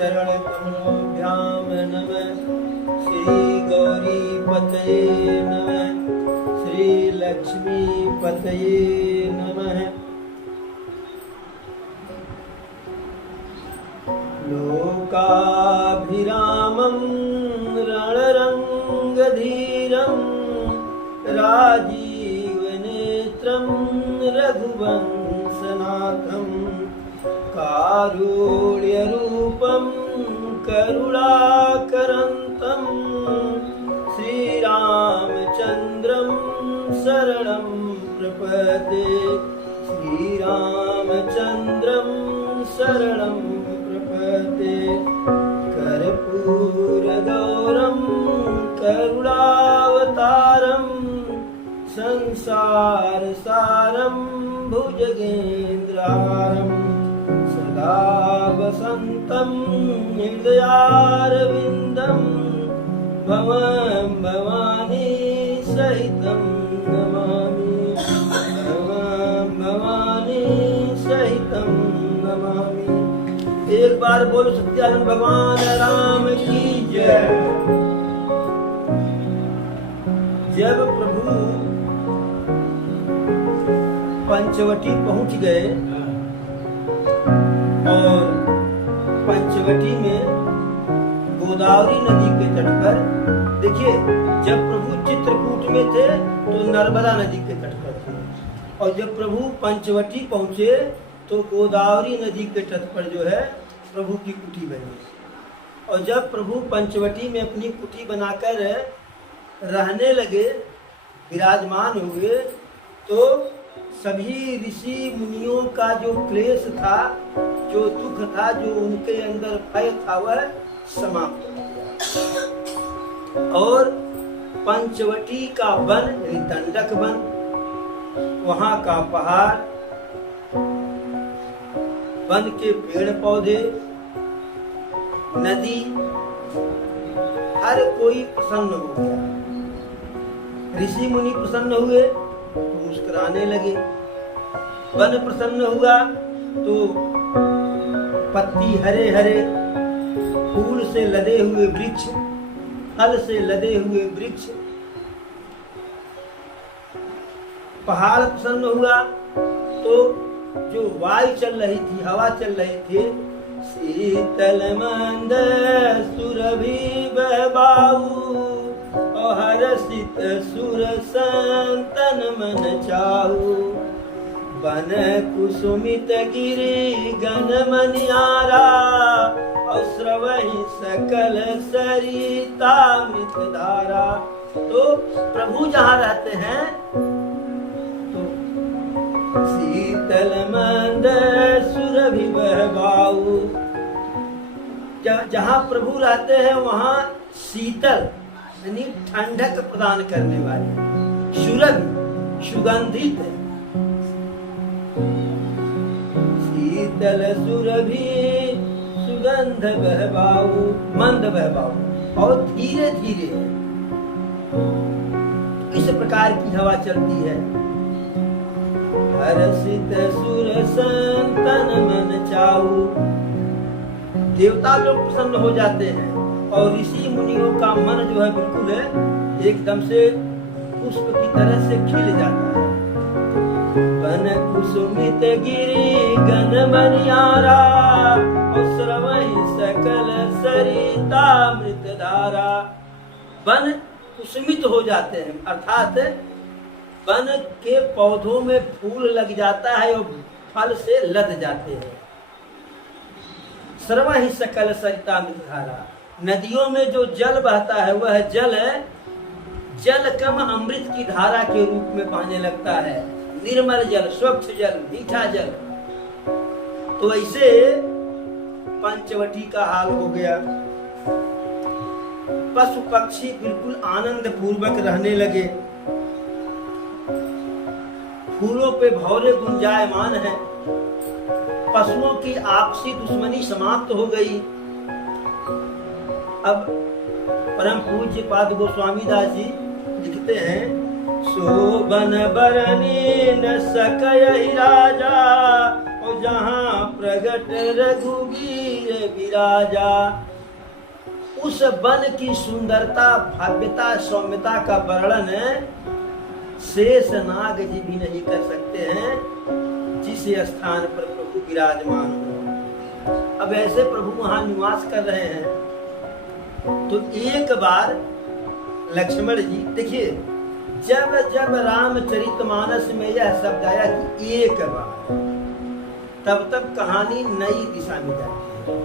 चरण कमलोभ्याम नमः। श्री गौरी पतये नमः। श्री लक्ष्मी पतये नमः। लोकाभिरामं रणरङ्गधीरं राजीवनेत्रं रघुवंशनाथं कारुण्यरूपं करुणाकरन्तं श्रीरामचन्द्रं शरणं प्रपद्ये। श्रीरामचन्द्रं शरणं कर्पूरगौरं करुणावतारं संसारसारं भुजगेन्द्रहारं सदा वसन्तं हृदयारविन्दं भवं भवानी सहितं नमामि। भवं भवानी सहितं नमामि। एक बार बोलो सत्यानंद भगवान राम की जय। जब प्रभु पंचवटी पहुंच गए और पंचवटी में गोदावरी नदी के तट पर, देखिए जब प्रभु चित्रकूट में थे तो नर्मदा नदी के तट पर थे, और जब प्रभु पंचवटी पहुंचे तो गोदावरी नदी के तट पर जो है प्रभु की कुटी बनी। और जब प्रभु पंचवटी में अपनी कुटी बनाकर रहने लगे, विराजमान हुए, तो सभी ऋषि मुनियों का जो क्लेश था, जो दुख था, जो उनके अंदर भय था, वह समाप्त हो गया। और पंचवटी का वन, दंडक वन, वहाँ का पहाड़, वन के पेड़ पौधे, नदी, हर कोई प्रसन्न हो गया। ऋषि मुनि प्रसन्न हुए तो मुस्कुराने लगे, वन प्रसन्न हुआ तो पत्ती हरे हरे, फूल से लदे हुए वृक्ष, फल से लदे हुए वृक्ष, पहाड़ प्रसन्न हुआ तो जो वायु चल रही थी, हवा चल रही थी, शीतल मंद सुरभि बहबाऊ, और हर्षित सुर संतन मन चाहू। बन कुसुमित गिरि गन मनियारा, और स्रवहि सकल सरिता मृत धारा। तो प्रभु जहाँ रहते हैं शीतल मंद सुरभि बहबाऊ, जहाँ प्रभु रहते हैं वहाँ शीतल यानी ठंडक प्रदान करने वाले, सुरभि सुगंधित है, शीतल सुरभि सुगंध बहबाऊ, मंद बहबाऊ, और धीरे धीरे इस प्रकार की हवा चलती है। हर्षित सुर संतन मन चाहू, देवता लोग प्रसन्न हो जाते हैं और ऋषि मुनियों का मन जो है बिल्कुल है एकदम से पुष्प की तरह से खिल जाता है। वन कुसुमित गिरि गन मनियारा, और स्रवहि सकल सरिता मृत धारा। वन कुसुमित हो जाते हैं, अर्थात वन के पौधों में फूल लग जाता है और फल से लद जाते हैं। स्रवहि सकल सरिता मृत धारा, नदियों में जो जल बहता है वह जल कम अमृत की धारा के रूप में बहने लगता है, निर्मल जल, स्वच्छ जल, मीठा जल। तो ऐसे पंचवटी का हाल हो गया। पशु पक्षी बिल्कुल आनंद पूर्वक रहने लगे, फूलों पे भौरे गुंजायमान है, पशुओं की आपसी दुश्मनी समाप्त हो गई। अब परम पूज्य पाद गोस्वामी दास जी लिखते हैं, शोभन बरनी न सकय राजा, और जहाँ प्रगट रघुबीर सिर विराजा। उस वन की सुंदरता, भव्यता, सौम्यता का वर्णन शेष नाग जी भी नहीं कर सकते हैं जिस स्थान पर प्रभु विराजमान हो। अब ऐसे प्रभु वहां निवास कर रहे हैं। तो एक बार लक्ष्मण जी देखिए, जब जब रामचरितमानस में यह शब्द आया कि एक बार, तब तब कहानी नई दिशा में जाती है।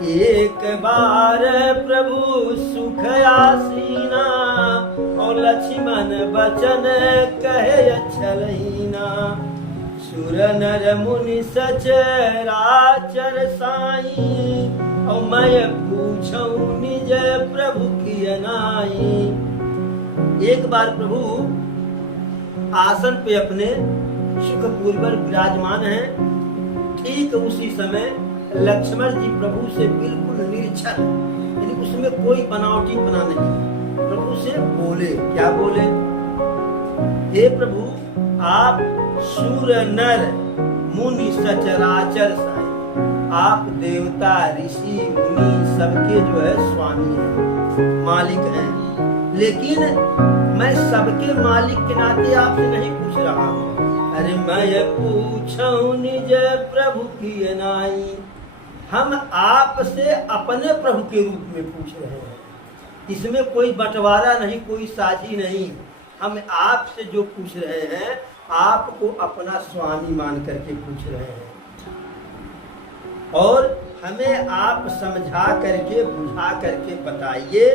एक बार प्रभु सुख आसीना, और लक्ष्मण बचन कहे छलहीना। सुर नर मुनि सचराचर साई, और मैं पूछूं निज प्रभु की नाई। एक बार प्रभु आसन पे अपने सुखपूर्वक विराजमान हैं। ठीक उसी समय लक्ष्मण जी प्रभु से बिल्कुल निरक्षर, यानी उसमें कोई बनावटीपना नहीं, प्रभु से बोले। क्या बोले? हे प्रभु, आप सुर नर मुनि सचराचर साई, आप देवता ऋषि मुनि सबके जो है स्वामी हैं, मालिक हैं। लेकिन मैं सबके मालिक के नाते आपसे नहीं पूछ रहा हूँ। अरे मैं पूछूं निज प्रभु की नाई। हम आपसे अपने प्रभु के रूप में पूछ रहे हैं। इसमें कोई बंटवारा नहीं, कोई साझी नहीं। हम आपसे जो पूछ रहे हैं, आपको अपना स्वामी मान करके पूछ रहे हैं। और हमें आप समझा करके, बुझा करके बताइए,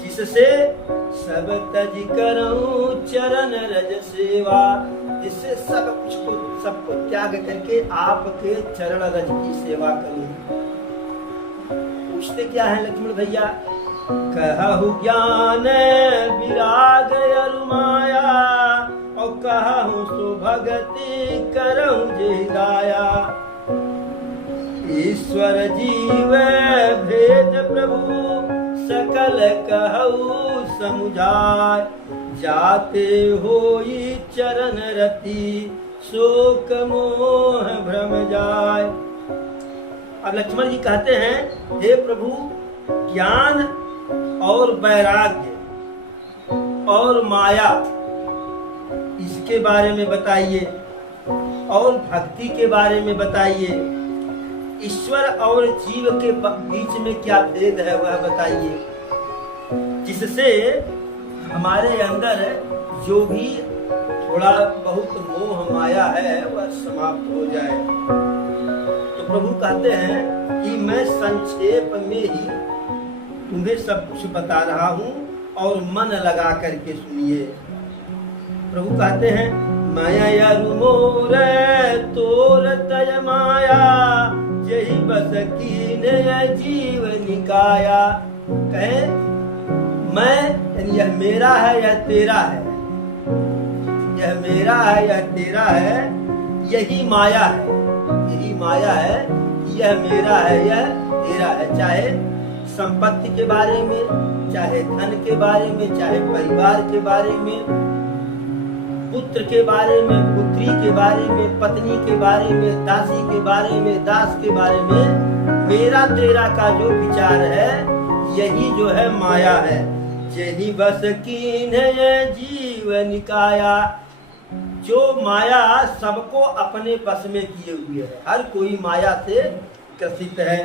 जिससे सब तज करूं चरण रज सेवा, जिससे सब कुछ को, सबको त्याग करके आपके चरण रज की सेवा करूं। पूछते क्या है लक्ष्मण भैया? कहु ज्ञान विराग अरु माया, और कहु सो भगति करऊं जे गाया। ईश्वर जीव भेद प्रभु सकल कहू समुझाय, जाते होई चरण रति शोक मोह भ्रम जाय। अब लक्ष्मण जी कहते हैं, हे प्रभु, ज्ञान और वैराग्य और माया, इसके बारे में बताइए, और भक्ति के बारे में बताइए। ईश्वर और जीव के बीच में क्या भेद है वह बताइए, जिससे हमारे अंदर जो भी थोड़ा बहुत मोह माया है वह समाप्त हो जाए। तो प्रभु कहते हैं कि मैं संक्षेप में ही तुम्हें सब कुछ बता रहा हूँ, और मन लगा करके सुनिए। प्रभु कहते हैं, माया मोर तोर तय माया, यही बस कीन जीव निकाया। कहे मैं, यह मेरा है यह तेरा है, यह मेरा है यह तेरा है, यही माया है, यही माया है, यह मेरा है यह तेरा है। चाहे संपत्ति के बारे में, चाहे धन के बारे में, चाहे परिवार के बारे में, पुत्र के बारे में, पुत्री के बारे में, पत्नी के बारे में, दासी के बारे में, दास के बारे में, मेरा तेरा का जो विचार है, यही जो है माया है। यही बस कीन है जीव निकाया। जो माया सबको अपने बस में किए हुए है, हर कोई माया से ग्रसित है।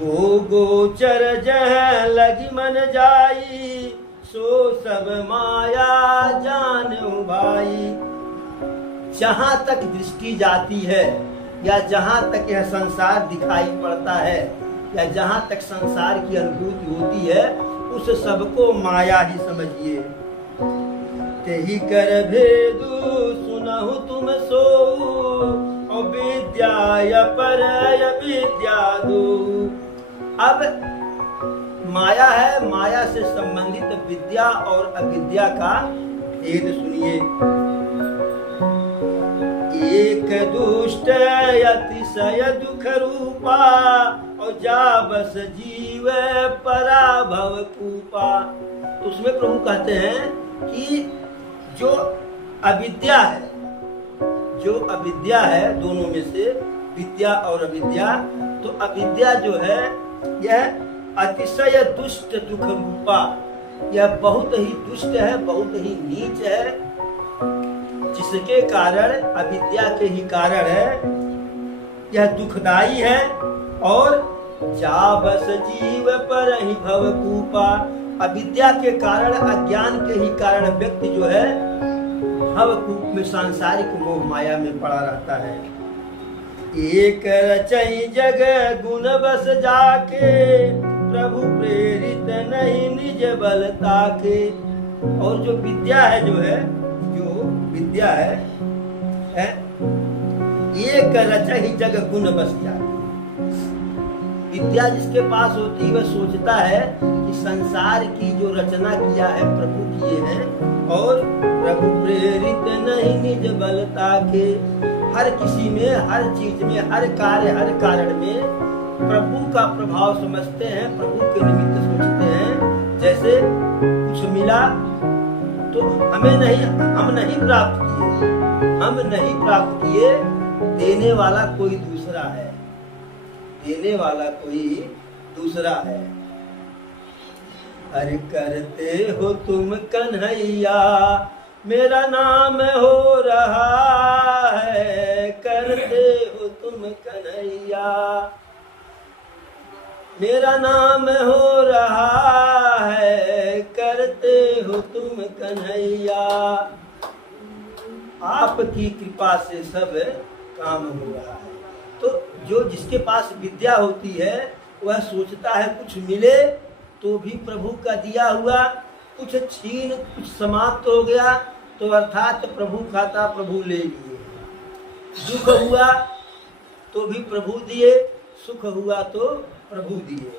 हो गोचर जह लगी मन जाई, सो सब माया जानू भाई। जहां तक दृष्टि जाती है, या जहां तक यह संसार दिखाई पड़ता है, या जहां तक संसार की अनुभूति होती है, उस सबको माया ही समझिए। तेहि कर भेदु सुनहु तुम सो, और विद्या पर विद्या दो। अब माया है, माया से संबंधित विद्या और अविद्या का भेद सुनिए। एक दुष्ट अतिशय दुख रूपा, और जा बस जीव पराभव कूपा। तो उसमें प्रभु कहते हैं कि जो अविद्या है जो अविद्या है, दोनों में से विद्या और अविद्या, तो अविद्या जो है यह अतिशय दुष्ट दुख रूपा, यह बहुत ही दुष्ट है, बहुत ही नीच है, जिसके कारण, अविद्या के ही कारण है, यह दुखदाई है। और जा बस जीव पर ही भवकूपा, अविद्या के कारण, अज्ञान के ही कारण व्यक्ति जो है भवकूप में, सांसारिक मोह माया में पड़ा रहता है। एक रचई जग गुण बस जाके, प्रभु प्रेरित नहीं निज बल ताके। और जो विद्या है, जो विद्या है एक रचई जग गुण बस जाके। विद्या जिसके पास होती है वह सोचता है कि संसार की जो रचना किया है प्रभु किए हैं, और प्रभु प्रेरित नहीं निज बल ताके। हर किसी में, हर चीज में, हर कार्य, हर कारण में प्रभु का प्रभाव समझते हैं, प्रभु के निमित्त सोचते हैं। जैसे कुछ मिला तो हम नहीं प्राप्त किए, हम नहीं प्राप्त किए, देने वाला कोई दूसरा है, देने वाला कोई दूसरा है। अरे करते हो तुम कन्हैया, मेरा नाम हो रहा है, करते हो तुम कन्हैया, मेरा नाम हो रहा है, करते हो तुम कन्हैया। आपकी कृपा से सब काम हो रहा है। तो जो जिसके पास विद्या होती है वह सोचता है कुछ मिले तो भी प्रभु का दिया हुआ, कुछ छीन, कुछ समाप्त हो गया तो अर्थात प्रभु खाता प्रभु ले लिए। दुख हुआ तो भी प्रभु दिए, सुख हुआ तो प्रभु दिए।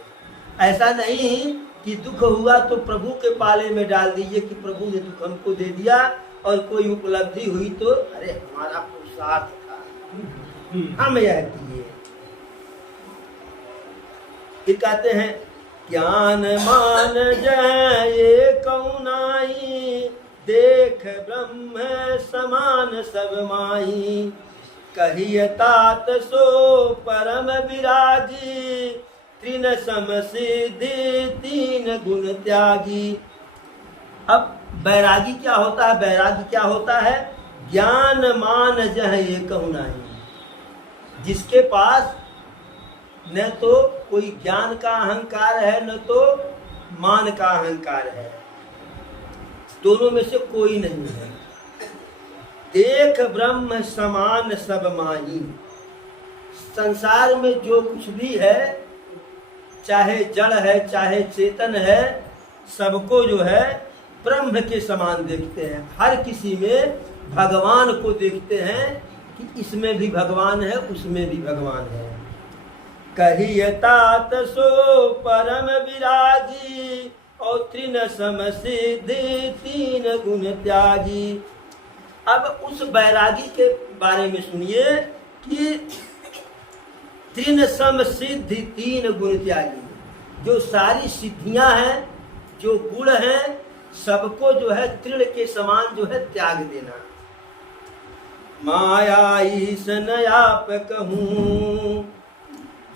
ऐसा नहीं कि दुख हुआ तो प्रभु के पाले में डाल दीजिए कि प्रभु ने दुख हमको दे दिया, और कोई उपलब्धि हुई तो अरे हमारा पुरुषार्थ था, हम यह किए। फिर कहते हैं ज्ञान मान जय कौनाई, देख ब्रह्म समान सब माई, कहिय तात सो परम विरागी, त्रिन सम सिद्धि तीन गुण त्यागी। अब बैरागी क्या होता है? बैरागी क्या होता है? ज्ञान मान जह ये कहुनाई, जिसके पास न तो कोई ज्ञान का अहंकार है न तो मान का अहंकार है, दोनों में से कोई नहीं है। देख ब्रह्म समान सब माही, संसार में जो कुछ भी है, चाहे जड़ है चाहे चेतन है, सबको जो है ब्रह्म के समान देखते हैं। हर किसी में भगवान को देखते हैं कि इसमें भी भगवान है, उसमें भी भगवान है। कहिय तात सो परम विरागी, और त्रिन सम सिद्धि तीन गुण त्यागी। अब उस बैरागी के बारे में सुनिए कि त्रिन सम सिद्धि तीन गुण त्यागी, जो सारी सिद्धियां हैं, जो गुण हैं, सबको जो है तृण के समान जो है त्याग देना। माया ईस न आप कहूं,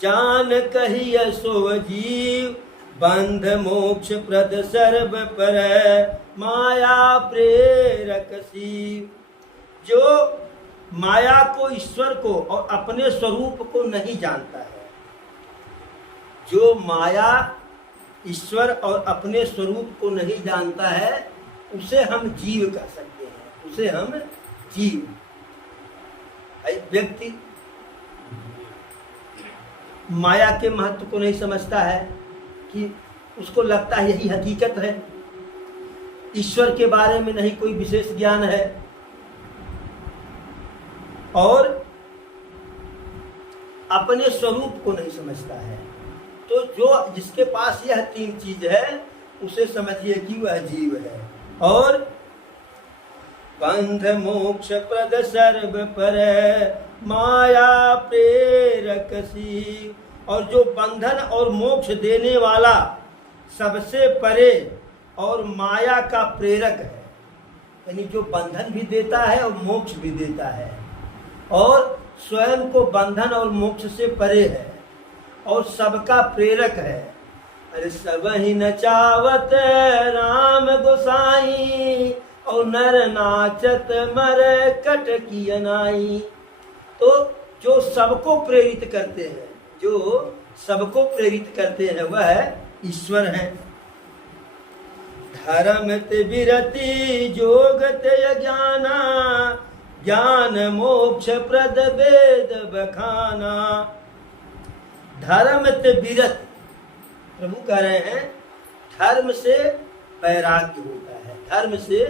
जान कहिय सो जीव, बंध मोक्ष प्रद सर्व पर माया प्रेरक शिव। जो माया को, ईश्वर को और अपने स्वरूप को नहीं जानता है, जो माया, ईश्वर और अपने स्वरूप को नहीं जानता है, उसे हम जीव कह सकते हैं, उसे हम जीव। व्यक्ति माया के महत्व को नहीं समझता है कि उसको लगता है यही हकीकत है, ईश्वर के बारे में नहीं कोई विशेष ज्ञान है, और अपने स्वरूप को नहीं समझता है। तो जो जिसके पास यह तीन चीज है उसे समझिए कि वह जीव है। और बंध मोक्ष प्रद सर्व पर माया प्रेरक शिव, और जो बंधन और मोक्ष देने वाला सबसे परे और माया का प्रेरक है, यानी जो बंधन भी देता है और मोक्ष भी देता है। और स्वयं को बंधन और मोक्ष से परे है और सबका प्रेरक है। अरे सब ही नचावत राम गोसाई और नर नाचत मर कट की अनाई। तो जो सबको प्रेरित करते हैं, जो सबको प्रेरित करते हैं वह ईश्वर है। धर्म ते विरति जोगत ज्ञाना ज्ञान मोक्ष प्रद वेद बखाना। धर्म ते विरत, प्रभु कह रहे हैं धर्म से वैराग्य होता है। धर्म से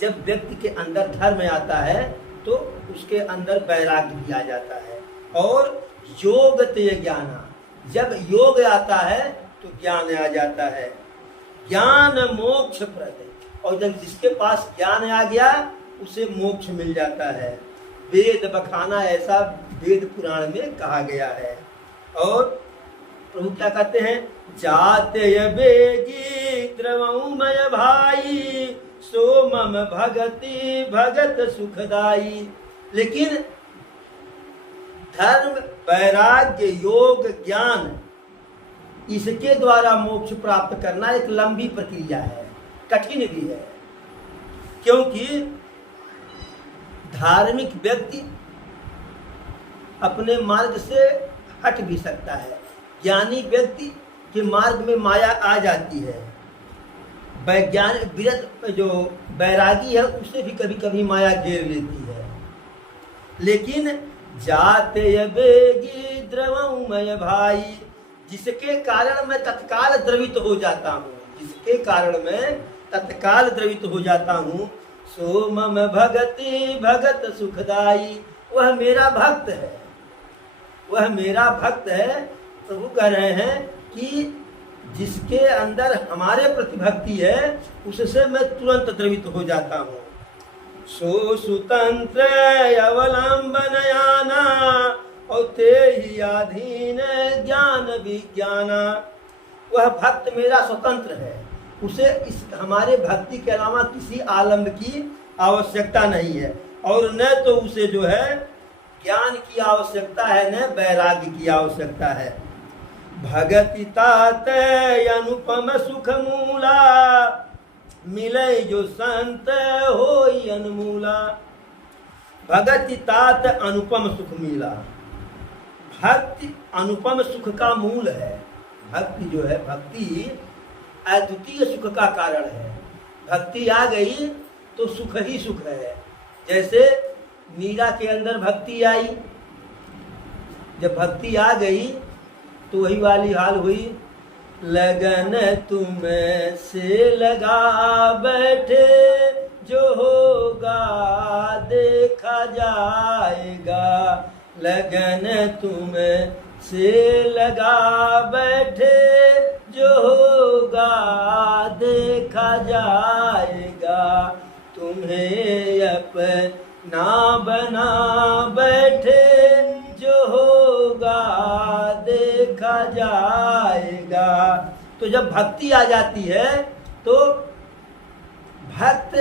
जब व्यक्ति के अंदर धर्म आता है तो उसके अंदर वैराग्य भी आ जाता है। और योग ते ज्ञाना, जब योग आता है तो ज्ञान आ जाता है। ज्ञान मोक्ष प्रद, और जब जिसके पास ज्ञान आ गया उसे मोक्ष मिल जाता है। वेद बखाना, ऐसा वेद पुराण में कहा गया है। और प्रभु क्या कहते हैं, जाते बेगी द्रवमय भाई सो मम भगति भगत सुखदाई। लेकिन धर्म, वैराग्य, योग, ज्ञान, इसके द्वारा मोक्ष प्राप्त करना एक लंबी प्रक्रिया है, कठिन भी है। क्योंकि धार्मिक व्यक्ति अपने मार्ग से हट भी सकता है। ज्ञानी व्यक्ति के मार्ग में माया आ जाती है। वैज्ञानिक विरत जो वैरागी है उसे भी कभी कभी माया घेर लेती है। लेकिन जाते बेगी द्रवमय भाई, जिसके कारण मैं तत्काल द्रवित हो जाता हूँ, जिसके कारण मैं तत्काल द्रवित हो जाता हूँ, सो मम भगति भगत सुखदाई, वह मेरा भक्त है, वह मेरा भक्त है। प्रभु कह रहे हैं कि जिसके अंदर हमारे प्रति भक्ति है उससे मैं तुरंत द्रवित हो जाता हूँ। सो सुतंत्र अवलंबन याना और ते ही अधीन ज्ञान विज्ञाना। वह भक्त मेरा स्वतंत्र है, उसे इस हमारे भक्ति के अलावा किसी आलम्ब की आवश्यकता नहीं है। और न तो उसे जो है ज्ञान की आवश्यकता है, न वैराग्य की आवश्यकता है। भगति तात अनुपम सुख मूला मिले जो संत होई अनमूला। भगति तात अनुपम सुख मिला। भक्ति अनुपम सुख का मूल है। भक्ति जो है, भक्ति अद्वितीय सुख का कारण है। भक्ति आ गई तो सुख ही सुख है। जैसे मीरा के अंदर भक्ति आई, जब भक्ति आ गई तो वही वाली हाल हुई, लगन तुम से लगा बैठे जो होगा देखा जाएगा। लगन तुम से लगा बैठे जो होगा देखा जाएगा। तुम्हें अपना बना बैठे जो होगा देखा जाएगा। तो जब भक्ति आ जाती है तो भक्त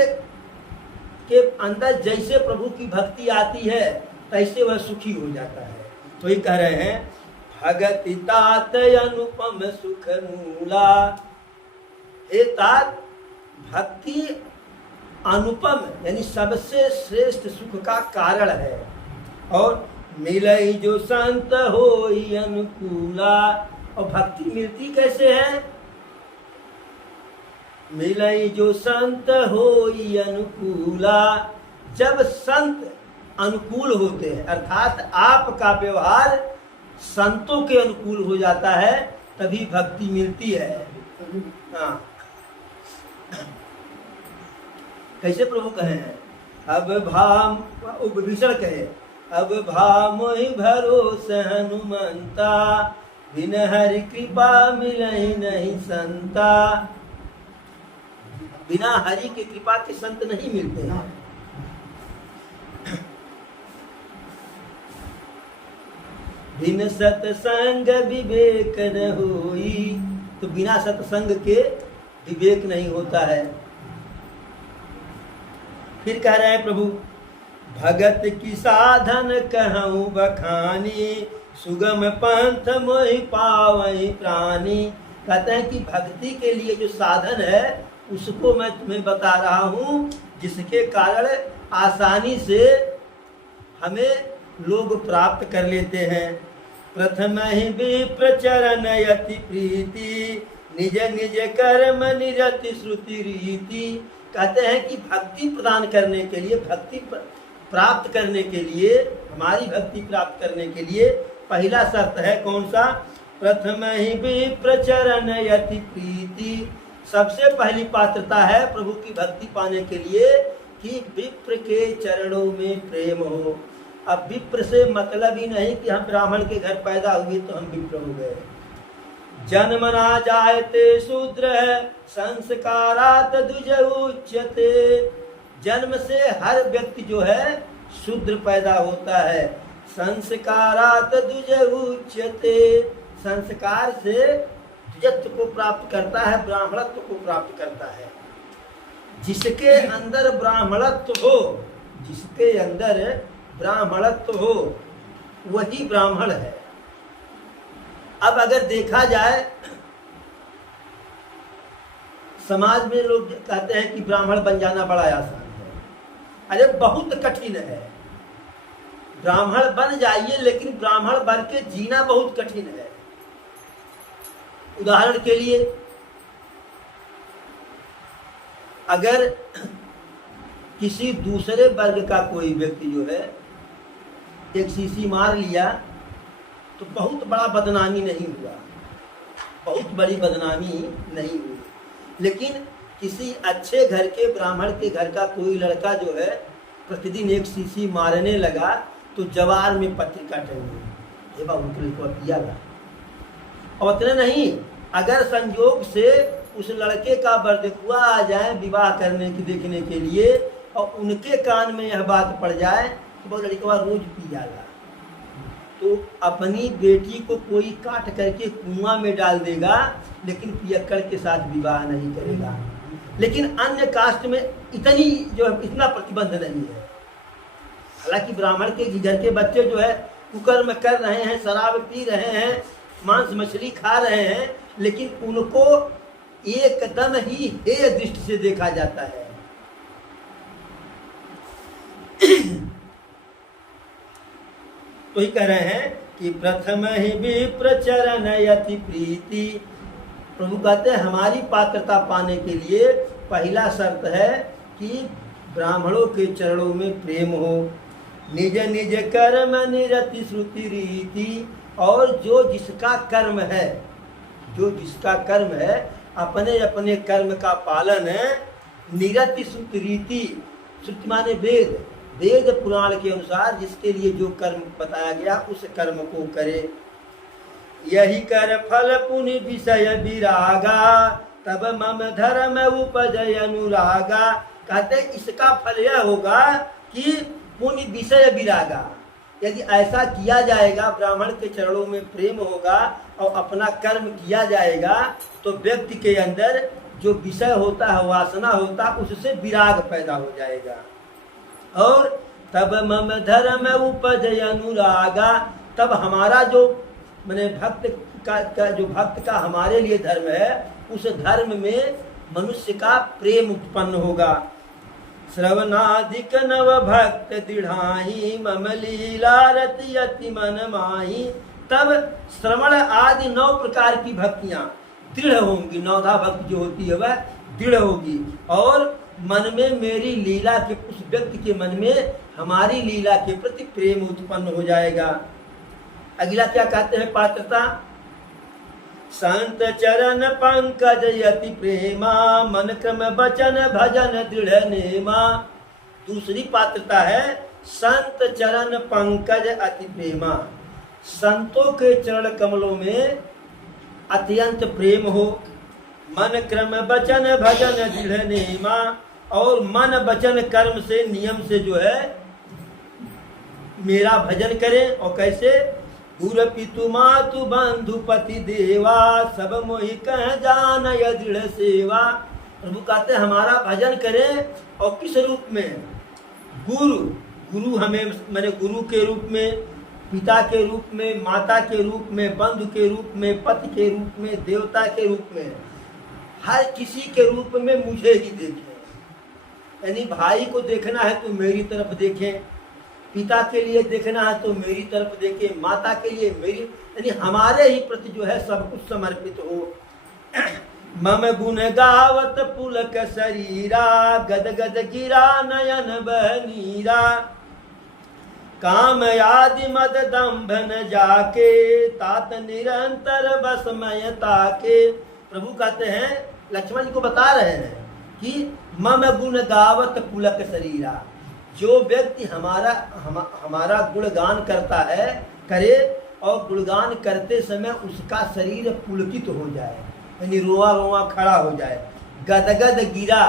के अंदर जैसे प्रभु की भक्ति आती है तैसे वह सुखी हो जाता है। तो ये कह रहे हैं भगति तात अनुपम सुख मूला। हे तात, भक्ति अनुपम यानी सबसे श्रेष्ठ सुख का कारण है। और मिलई जो संत होई अनुकूला। और भक्ति मिलती कैसे है? मिलई जो संत होई अनुकूला। जब संत अनुकूल होते हैं, अर्थात आपका व्यवहार संतों के अनुकूल हो जाता है, तभी भक्ति मिलती है। हाँ, कैसे प्रभु कहे हैं, अब भाम विभीषण कहे, अब भाम ही भरोस हनुमंता बिन हरि कृपा मिलई नहीं संता। बिना हरि के कृपा के संत नहीं मिलते हैं। बिन सत्संग विवेक न होई। तो बिना सत्संग के विवेक नहीं होता है। फिर कह रहे हैं प्रभु, भगत की साधन कहूँ बखानी, सुगम पंथ मोहि पावई प्राणी। कहते हैं कि भक्ति के लिए जो साधन है उसको मैं तुम्हें बता रहा हूँ, जिसके कारण आसानी से हमें लोग प्राप्त कर लेते हैं। प्रथम ही विप्र चरण यति प्रीति, निज निज कर्म निरति श्रुति रीति। कहते हैं कि भक्ति प्रदान करने के लिए, भक्ति प्राप्त करने के लिए, हमारी भक्ति प्राप्त करने के लिए पहला शर्त है कौन सा? प्रथम ही विप्र चरण यति प्रीति। सबसे पहली पात्रता है प्रभु की भक्ति पाने के लिए कि विप्र के चरणों में प्रेम हो। अब विप्र से मतलब ही नहीं कि हम ब्राह्मण के घर पैदा हुए तो हम विप्र हो गए। जन्म ना जायते शूद्र संस्कारात द्विज उच्यते। जन्म से हर व्यक्ति जो है शूद्र पैदा होता है। संस्कारात द्विज उच्यते, संस्कार से द्विजत्व को प्राप्त करता है, ब्राह्मणत्व को प्राप्त करता है। जिसके अंदर ब्राह्मणत्व हो, जिसके अंदर ब्राह्मणत्व हो वही ब्राह्मण है। अब अगर देखा जाए समाज में लोग कहते हैं कि ब्राह्मण बन जाना बड़ा आसान है। अरे बहुत कठिन है। ब्राह्मण बन जाइए लेकिन ब्राह्मण बन के जीना बहुत कठिन है। उदाहरण के लिए अगर किसी दूसरे वर्ग का कोई व्यक्ति जो है एक शीशी मार लिया तो बहुत बड़ा बदनामी नहीं हुआ, बहुत बड़ी बदनामी नहीं हुई। लेकिन किसी अच्छे घर के ब्राह्मण के घर का कोई लड़का जो है प्रतिदिन एक शीशी मारने लगा तो जवार में पत्रिका टंगी, उनके लिए पिया ला। और उतने नहीं, अगर संयोग से उस लड़के का बरदकुआ आ जाए विवाह करने की देखने के लिए और उनके कान में यह बात पड़ जाए तो वो लड़का रोज पिया ला, तो अपनी बेटी को कोई काट करके कुआं में डाल देगा लेकिन पियक्कड़ के साथ विवाह नहीं करेगा। लेकिन अन्य कास्ट में इतना प्रतिबंध नहीं है। हालांकि ब्राह्मण के घर के बच्चे जो है कुकर्म कर रहे हैं, शराब पी रहे हैं, मांस मछली खा रहे हैं, लेकिन उनको एकदम ही हेय दृष्टि से देखा जाता है। तो ही कह रहे हैं कि प्रथम ही विप्र चरण यति प्रीति। प्रभु कहते हैं हमारी पात्रता पाने के लिए पहला शर्त है कि ब्राह्मणों के चरणों में प्रेम हो। निज निज कर्म निरति श्रुति रीति। और जो जिसका कर्म है, जो जिसका कर्म है अपने अपने कर्म का पालन है। निरति श्रुति रीति, श्रुति माने वेद, वेद पुराण के अनुसार जिसके लिए जो कर्म बताया गया उस कर्म को करे। यही कर फल पुनि विषय विरागा, तब मम धर्म उपजय अनुरागा। कहते इसका फल यह होगा कि पुनि विषय विरागा। यदि ऐसा किया जाएगा, ब्राह्मण के चरणों में प्रेम होगा और अपना कर्म किया जाएगा तो व्यक्ति के अंदर जो विषय होता है, वासना होता है, उससे विराग पैदा हो जाएगा। और तब मम धर्म उपजय अनुरागा, तब हमारा जो माने भक्त का हमारे लिए धर्म है उस धर्म में मनुष्य का प्रेम उत्पन्न होगा। श्रवणाधिक नव भक्त दृढ़ाही, मम लीला रति अति मन माही। तब श्रवण आदि 9 प्रकार की भक्तियां दृढ़ होंगी। 9धा भक्ति जो होती है वह दृढ़ होगी और मन में मेरी लीला के, उस व्यक्ति के मन में हमारी लीला के प्रति प्रेम उत्पन्न हो जाएगा। अगला क्या कहते हैं पात्रता? संत चरण पंकज यति प्रेमा, मन क्रम वचन भजन दृढ़ नेमा। दूसरी पात्रता है संत चरण पंकज अति प्रेमा। संतों के चरण कमलों में अत्यंत प्रेम हो। मन क्रम वचन भजन दृढ़ नेमा, और मन वचन कर्म से नियम से जो है मेरा भजन करें। और कैसे? गुरु पितु मातु बंधु पति देवा, सब मोहि कह जान दृढ़ सेवा। प्रभु कहते हमारा भजन करें और किस रूप में? गुरु, गुरु हमें, मैंने गुरु के रूप में, पिता के रूप में, माता के रूप में, बंधु के रूप में, पति के रूप में, देवता के रूप में, हर किसी के रूप में मुझे ही देखें। यानी भाई को देखना है तो मेरी तरफ देखें, पिता के लिए देखना है तो मेरी तरफ देखें, माता के लिए मेरी, यानी हमारे ही प्रति जो है सब कुछ समर्पित हो। मम गुण गावत पुलक शरीरा, गद गद गिरा नयन बहनीरा, काम आदि मद दम्भ न जाके, तात निरंतर बसमय ताके। प्रभु कहते हैं, लक्ष्मण जी को बता रहे हैं कि मम गुण गावत पुलक शरीरा, जो व्यक्ति हमारा गुणगान करता है, करे, और गुणगान करते समय उसका शरीर पुलकित हो जाए, यानी रोआ रोआ खड़ा हो जाए। गदगद गिरा,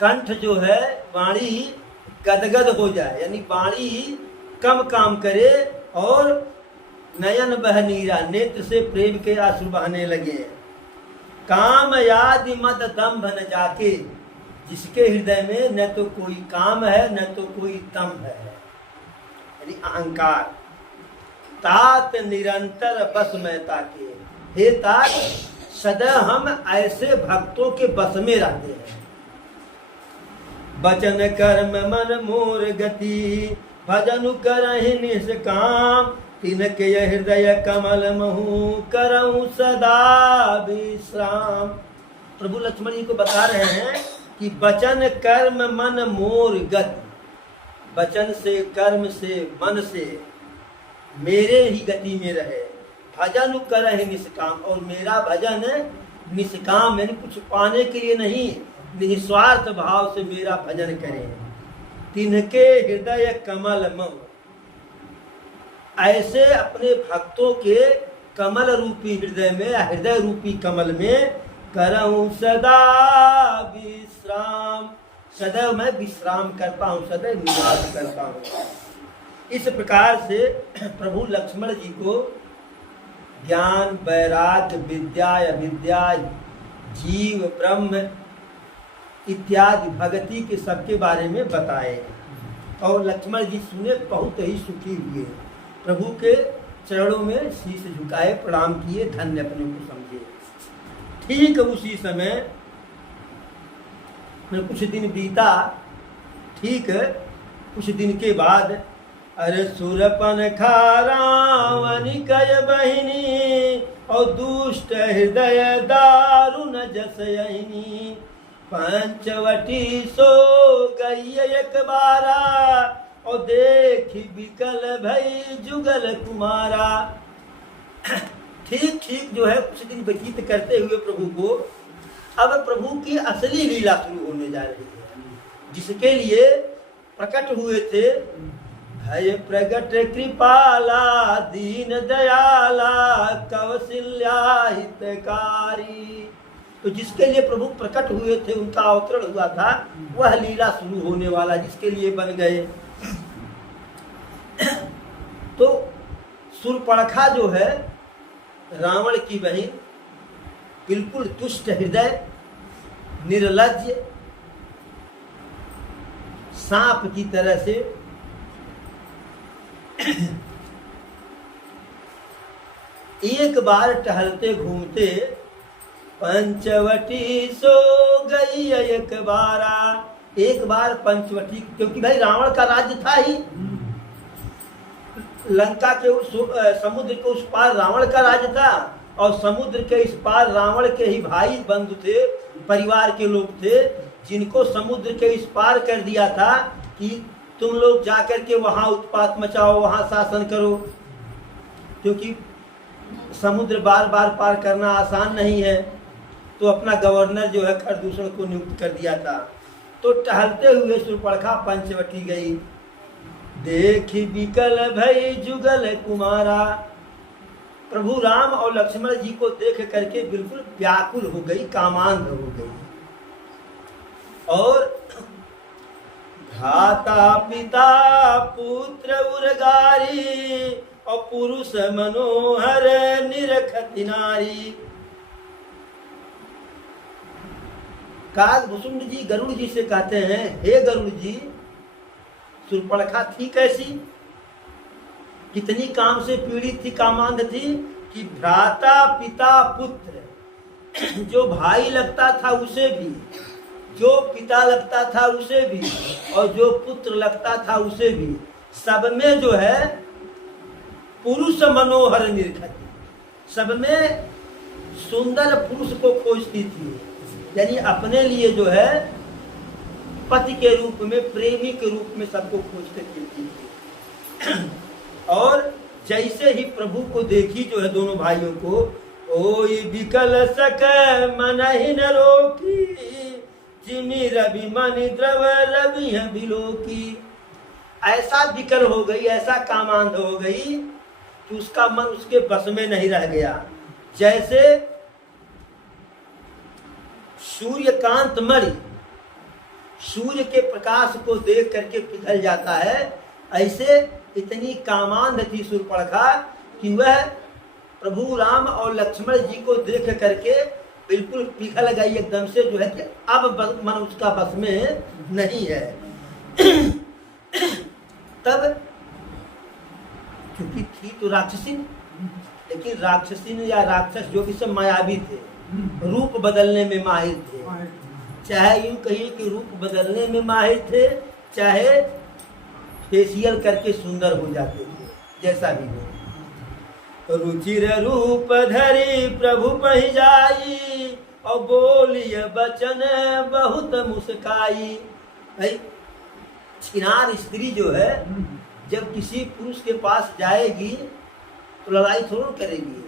कंठ जो है वाणी गदगद हो जाए, यानी वाणी कम काम करे, और नयन बहनीरा, नेत्र से प्रेम के आंसू बहने लगे। काम यादि मद दम्भ न जाके, जिसके हृदय में न तो कोई काम है न तो कोई दम्भ है, यानी अहंकार। तात निरंतर बस में ताके, हे तात सदैव हम ऐसे भक्तों के बस में रहते हैं। बचन कर्म मन मोर गति, भजनु करहि निष्काम, तिनके हृदय कमल महु, करऊं सदा विश्राम। प्रभु लक्ष्मण जी को बता रहे हैं कि बचन कर्म मन मोर गति, वचन से, कर्म से, मन से मेरे ही गति में रहे। भजन करहि निष्काम, और मेरा भजन निष्काम, यानी कुछ पाने के लिए नहीं, निस्वार्थ भाव से मेरा भजन करें। तिनके हृदय कमल मऊ, ऐसे अपने भक्तों के कमल रूपी हृदय में, हृदय रूपी कमल में करऊं सदा विश्राम, सदैव मैं विश्राम करता हूँ, सदैव निवास करता हूँ। इस प्रकार से प्रभु लक्ष्मण जी को ज्ञान, वैराग्य, विद्या, अविद्या, जीव, ब्रह्म इत्यादि भक्ति के सबके बारे में बताए, और लक्ष्मण जी सुने बहुत ही सुखी हुए, प्रभु के चरणों में शीश झुकाए, प्रणाम किए, धन्य अपने को समझे। ठीक उसी समय कुछ दिन बीता, ठीक कुछ दिन के बाद, अरे सुरपन खा रावण कय बहिनी, और दुष्ट हृदय दारुण जस यहिनी, पंचवटी सो गई एक बारा, और देखी बिकल भई जुगल कुमारा। ठीक ठीक जो है कुछ दिन व्यतीत करते हुए प्रभु को, अब प्रभु की असली लीला शुरू होने जा रही है, जिसके लिए प्रकट हुए थे भय प्रगट कृपाला, दीन दयाला, कौशल्या हितकारी। तो जिसके लिए प्रभु प्रकट हुए थे, उनका अवतरण हुआ था, वह लीला शुरू होने वाला, जिसके लिए बन गए। तो शूर्पणखा जो है रावण की बहन, बिल्कुल दुष्ट हृदय, निर्लज्ज, सांप की तरह से एक बार टहलते घूमते, पंचवटी सो गई एक बारा, एक बार पंचवटी, क्योंकि भाई रावण का राज्य था ही, लंका के समुद्र के उस पार रावण का राज्य था, और समुद्र के इस पार रावण के ही भाई बंधु थे, परिवार के लोग थे, जिनको समुद्र के इस पार कर दिया था कि तुम लोग जाकर के वहाँ उत्पात मचाओ, वहाँ शासन करो, क्योंकि समुद्र बार बार पार करना आसान नहीं है। तो अपना गवर्नर जो है खरदूषण को नियुक्त कर दिया था। तो टहलते हुए शूर्पणखा पंचवटी गई, देखी बिकल भई जुगल कुमारा। प्रभु राम और लक्ष्मण जी को देख करके बिल्कुल व्याकुल हो गई, कामांध हो गई, और भ्राता पिता पुत्र उर्गारी, और पुरुष मनोहर निरखति नारी। कागभूषुंड जी गरुड़ जी से कहते हैं, हे गरुड़ जी, शूर्पणखा थी कैसी, कितनी काम से पीड़ित थी, कामांध थी कि भ्राता पिता पुत्र, जो भाई लगता था उसे भी, जो पिता लगता था उसे भी, और जो पुत्र लगता था उसे भी, सब में जो है पुरुष मनोहर निरखती, सब में सुंदर पुरुष को खोजती थी। यानी अपने लिए जो है पति के रूप में, प्रेमी के रूप में सबको खोज कर मिलती थी। और जैसे ही प्रभु को देखी जो है दोनों भाइयों को, ओ विकल सक मन ही न रोकी, जिमी रवि मन द्रव रवि बिलोकी। ऐसा विकल हो गई, ऐसा कामांध हो गई कि उसका मन उसके बस में नहीं रह गया। जैसे सूर्यकांत मणि सूर्य के प्रकाश को देख करके पिघल जाता है, ऐसे इतनी कामांध थी शूर्पणखा कि वह प्रभु राम और लक्ष्मण जी को देख करके बिल्कुल पिघल गई एकदम से, जो है कि अब मन उसका बस में नहीं है। तब क्योंकि थी तो राक्षसीन, लेकिन राक्षसीन या राक्षस जो कि सब मायावी थे, रूप बदलने में माहिर थे। चाहे यूं कहिए कि रूप बदलने में माहिर थे, चाहे फेशियल करके सुंदर हो जाते थे, जैसा भी हो। रुचिर रूप धरी प्रभु पहि जाई, और बोलिय बचन बहुत मुस्काई। भाई छिनार स्त्री जो है जब किसी पुरुष के पास जाएगी तो लड़ाई थोड़ा करेगी,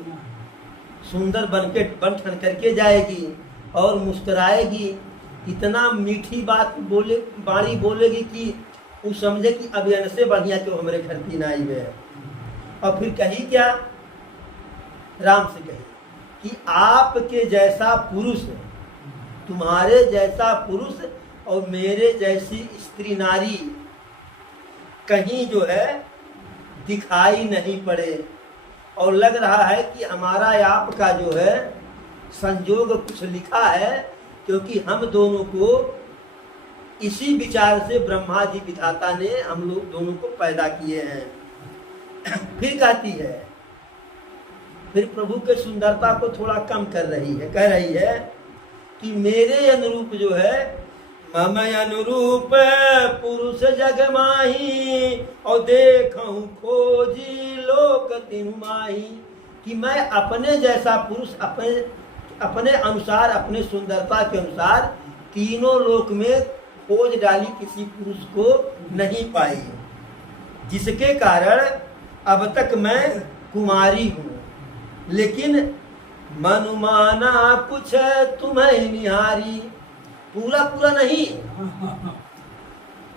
सुंदर बन ठन करके जाएगी और मुस्कुराएगी, इतना मीठी बाणी बोलेगी कि वो समझे कि अब से बढ़िया तो हमारे घर तीन आई हुए है। और फिर कही क्या, राम से कही कि आपके जैसा पुरुष, तुम्हारे जैसा पुरुष और मेरे जैसी स्त्री नारी कहीं जो है दिखाई नहीं पड़े, और लग रहा है कि हमारा आपका जो है संजोग कुछ लिखा है, क्योंकि हम दोनों को इसी विचार से ब्रह्मा जी विधाता ने हम लोग दोनों को पैदा किए हैं। फिर कहती है, फिर प्रभु के सुंदरता को थोड़ा कम कर रही है, कह रही है कि मेरे अनुरूप जो है, मम अनुरूप पुरुष जग माही, और देखूं खोजी लोक तिनु माही। कि मैं अपने जैसा पुरुष अपने अनुसार, अपने सुंदरता के अनुसार तीनों लोक में खोज डाली, किसी पुरुष को नहीं पाई, जिसके कारण अब तक मैं कुमारी हूँ। लेकिन मनुमाना कुछ तुम्हें निहारी, पूरा नहीं,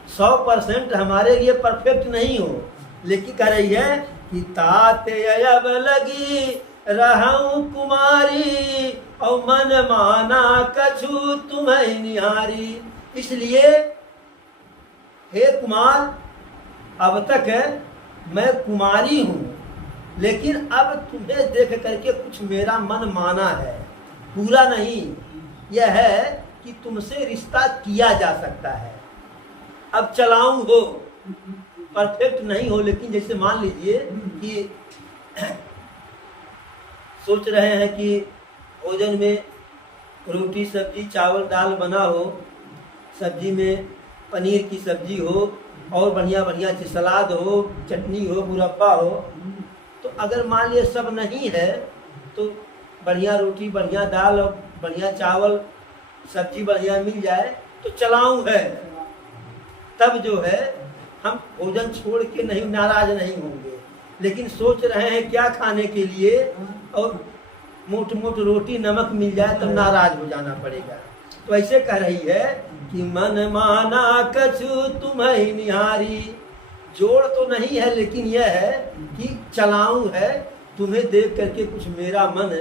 100% हमारे लिए परफेक्ट नहीं हो, लेकिन कह रही है कि ताते अब लगी रहूं कुमारी, और मन माना कछु तुम्हें निहारी। इसलिए हे कुमार, अब तक मैं कुमारी हूँ, लेकिन अब तुम्हें देख करके कुछ मेरा मन माना है, पूरा नहीं। यह है कि तुमसे रिश्ता किया जा सकता है। अब चलाऊं हो, परफेक्ट नहीं हो, लेकिन जैसे मान लीजिए कि सोच रहे हैं कि भोजन में रोटी सब्जी चावल दाल बना हो, सब्जी में पनीर की सब्जी हो, और बढ़िया सलाद हो, चटनी हो, मुरब्बा हो। तो अगर मान लिया सब नहीं है तो बढ़िया रोटी, बढ़िया दाल और बढ़िया चावल सब्जी बढ़िया मिल जाए तो चलाऊं है, तब जो है हम भोजन छोड़ के नहीं, नाराज नहीं होंगे। लेकिन सोच रहे हैं क्या खाने के लिए, और मोट रोटी नमक मिल जाए तो नाराज हो जाना पड़ेगा। तो ऐसे कह रही है कि मन माना कछु तुम्हें निहारी, जोड़ तो नहीं है, लेकिन यह है कि चलाऊं है, तुम्हें देख करके कुछ मेरा मन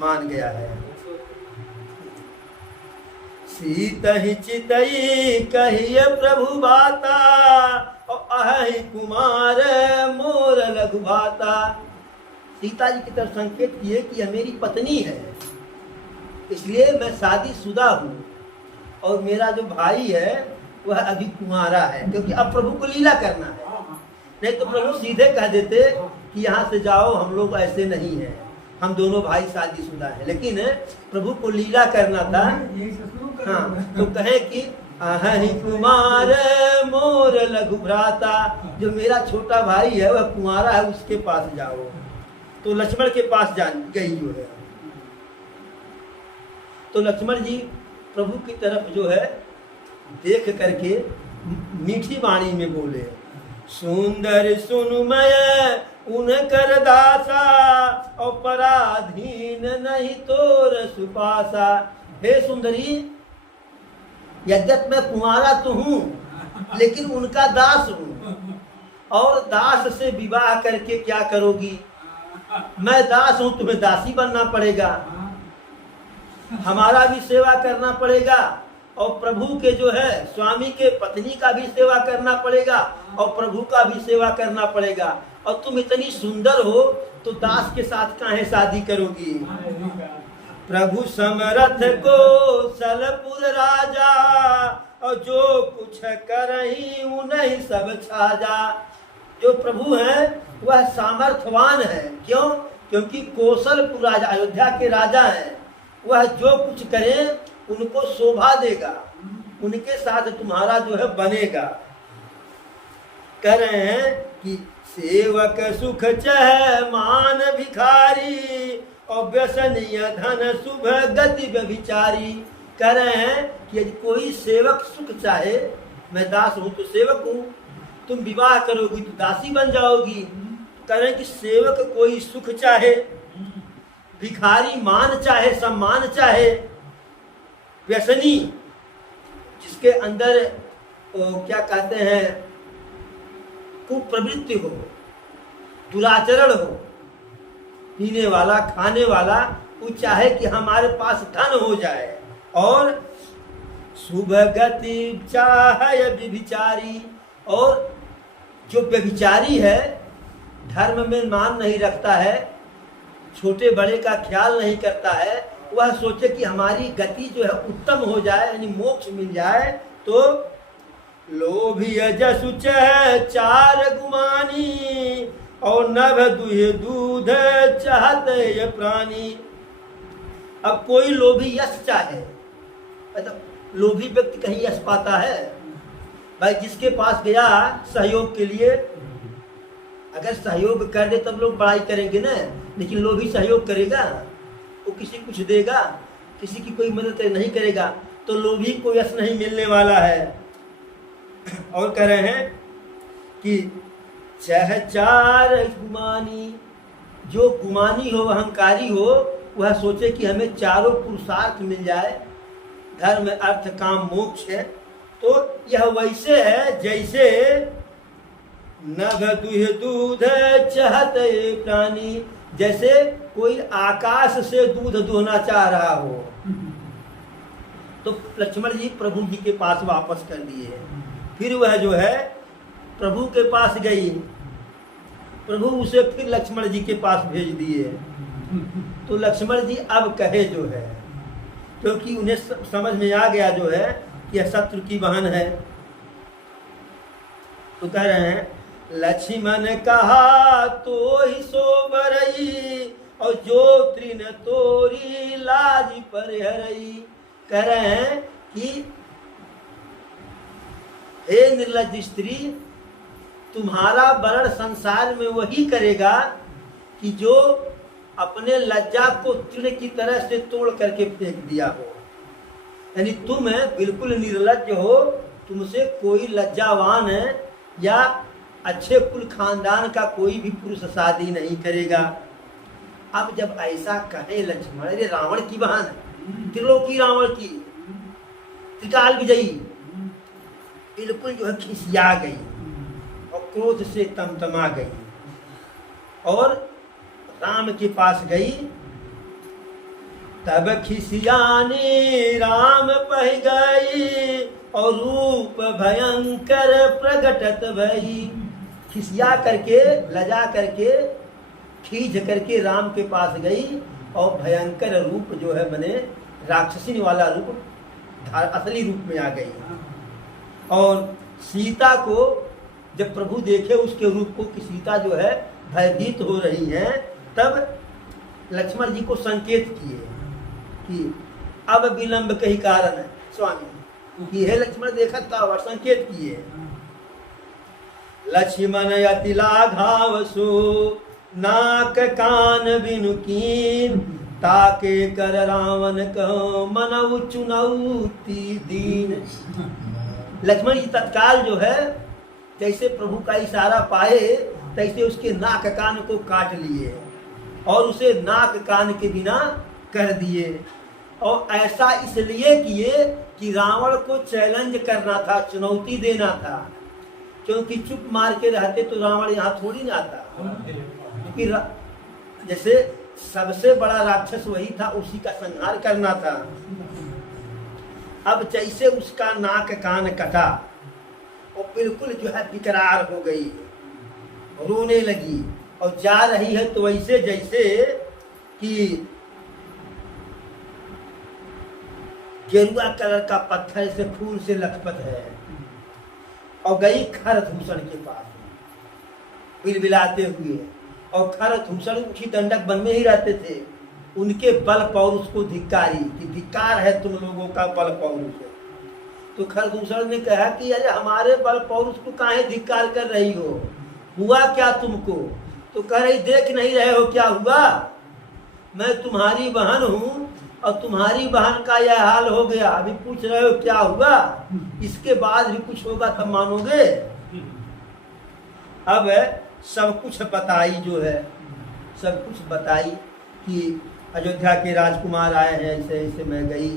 मान गया है। सीतहि चितई कहिए प्रभु बाता, और अहि कुमार मोर लघु भाता। सीता जी की तरफ संकेत किए कि यह मेरी पत्नी है, इसलिए मैं शादीशुदा हूँ, और मेरा जो भाई है वह अभी कुंवारा है, क्योंकि अब प्रभु को लीला करना है। नहीं तो प्रभु सीधे कह देते कि यहाँ से जाओ, हम लोग ऐसे नहीं हैं, हम दोनों भाई शादीशुदा हैं। लेकिन प्रभु को लीला करना था। हाँ, तो कहे कि अहि कुमार मोर लघु भ्राता, जो मेरा छोटा भाई है वह कुंवारा है, उसके पास जाओ। तो लक्ष्मण के पास जा गई जो है। तो लक्ष्मण जी प्रभु की तरफ जो है देख करके मीठी वाणी में बोले, सुंदर सुनमय उनकर दासा, और पराधीन नहीं तोर सुपासा। हे सुंदरी, यद्यप मैं कुंवारा तो हूँ, लेकिन उनका दास हूँ, और दास से विवाह करके क्या करोगी? मैं दास हूँ, तुम्हें दासी बनना पड़ेगा, हमारा भी सेवा करना पड़ेगा, और प्रभु के जो है स्वामी के पत्नी का भी सेवा करना पड़ेगा, और प्रभु का भी सेवा करना पड़ेगा। और तुम इतनी सुंदर हो तो दास के साथ काहे शादी करोगी? प्रभु समरथ को सलपुर राजा, और जो कुछ करही उन्हीं सब छाजा। जो प्रभु है वह सामर्थवान है। क्यों? क्योंकि कौशलपुर राजा, अयोध्या के राजा हैं। वह जो कुछ करे उनको शोभा देगा, उनके साथ तुम्हारा जो है बनेगा। कह रहे हैं कि सेवक सुख चह मान भिखारी, और व्यसनीय धन शुभ गति व्यभिचारी। कह रहे हैं कि यदि कोई सेवक सुख चाहे, मैं दास हूं तो सेवक हूं, तुम विवाह करोगी तो दासी बन जाओगी। कह रहे हैं कि सेवक कोई सुख चाहे, भिखारी मान चाहे, सम्मान चाहे, व्यसनी जिसके अंदर क्या कहते हैं कुप्रवृत्ति हो, दुराचरण हो, पीने वाला खाने वाला, वो चाहे कि हमारे पास धन हो जाए, और शुभ गति चाहे व्यभिचारी, और जो व्यभिचारी है, धर्म में मान नहीं रखता है, छोटे बड़े का ख्याल नहीं करता है, वह सोचे कि हमारी गति जो है उत्तम हो जाए, यानी मोक्ष मिल जाए, तो लोभी जसु चह चार गुमानी, और नभ दुहे दूध चाहत ये प्राणी। अब कोई लोभी यश चाहे, मतलब लोभी व्यक्ति कहीं यश पाता है? भाई जिसके पास गया सहयोग के लिए, अगर सहयोग कर दे तब लोग बड़ाई करेंगे ना, लेकिन लोभी सहयोग करेगा? वो किसी कुछ देगा, किसी की कोई मदद नहीं करेगा, तो लोभी को यश नहीं मिलने वाला है। और कह रहे हैं कि चह चार गुमानी, जो गुमानी हो, अहंकारी हो, वह सोचे कि हमें चारों पुरुषार्थ मिल जाए, धर्म अर्थ काम मोक्ष है। तो यह वैसे है जैसे नभ दुह दूध चाहत प्राणी, जैसे कोई आकाश से दूध दोहना चाह रहा हो। तो लक्ष्मण जी प्रभु जी के पास वापस कर दिए। फिर वह जो है प्रभु के पास गई, प्रभु उसे फिर लक्ष्मण जी के पास भेज दिए। तो लक्ष्मण जी अब कहे जो है, क्योंकि उन्हें समझ में आ गया जो है कि यह शत्रु की बहन है। तो कह रहे हैं लक्ष्मण कहा तो ही सोबरई, और जो तृण तोरी लाज पर हरई। कह रहे हैं कि हे निर्लज्ज स्त्री, तुम्हारा वर्ण संसार में वही करेगा कि जो अपने लज्जा को तृण की तरह से तोड़ करके फेंक दिया हो। यानी तुम बिल्कुल निर्लज्ज हो, तुमसे कोई लज्जावान है या अच्छे कुल खानदान का कोई भी पुरुष शादी नहीं करेगा। अब जब ऐसा कहे लक्ष्मण, अरे रावण की बहन, त्रिलोकी रावण की, त्रिकाल विजयी, बिल्कुल जो है खिसिया गई और क्रोध से तमतमा गई, और राम के पास गई। तब खिसियानी राम पह गई, और रूप भयंकर प्रगटत भई। खिसिया करके, लजा करके, खींच करके राम के पास गई, और भयंकर रूप जो है बने राक्षसी वाला रूप असली रूप में आ गई। और सीता को जब प्रभु देखे उसके रूप को कि सीता जो है भयभीत हो रही है, तब लक्ष्मण जी को संकेत किए कि अब विलंब के ही कारण है स्वामी, कि हे लक्ष्मण देखा था और संकेत किए। लक्ष्मण अति लाघावसु नाक कान बिनु कीन, ताके कर रावण कहो मनऊ चुनौती दीन। लक्ष्मण जी तत्काल जो है जैसे प्रभु का इशारा पाए तैसे उसके नाक कान को काट लिए और उसे नाक कान के बिना कर दिए। और ऐसा इसलिए किए कि रावण को चैलेंज करना था, चुनौती देना था, क्योंकि चुप मार के रहते तो रावण यहाँ थोड़ी ना आता, क्योंकि जैसे सबसे बड़ा राक्षस वही था, उसी का संहार करना था। अब जैसे उसका नाक कान कटा वो बिल्कुल जो है बिकरार हो गई, रोने लगी और जा रही है तो वैसे जैसे कि गेरुआ कलर का पत्थर से खून से लथपथ है। और गई खरदूषण के पास बिलबिलाते हुए, और खरदूषण उसी दंडक वन में ही रहते थे। उनके बल पौरुष को धिक्कारी कि धिक्कार है तुम लोगों का बल पौरुष। तो खरदूषण ने कहा कि अरे हमारे बल पौरुष को काहे धिक्कार कर रही हो, हुआ क्या तुमको? तो कह रही देख नहीं रहे हो क्या हुआ, मैं तुम्हारी बहन हूँ और तुम्हारी बहन का यह हाल हो गया, अभी पूछ रहे हो क्या हुआ, इसके बाद भी कुछ होगा तब मानोगे। अब सब कुछ बताई जो है, सब कुछ बताई कि अयोध्या के राजकुमार आए हैं, ऐसे ऐसे मैं गई,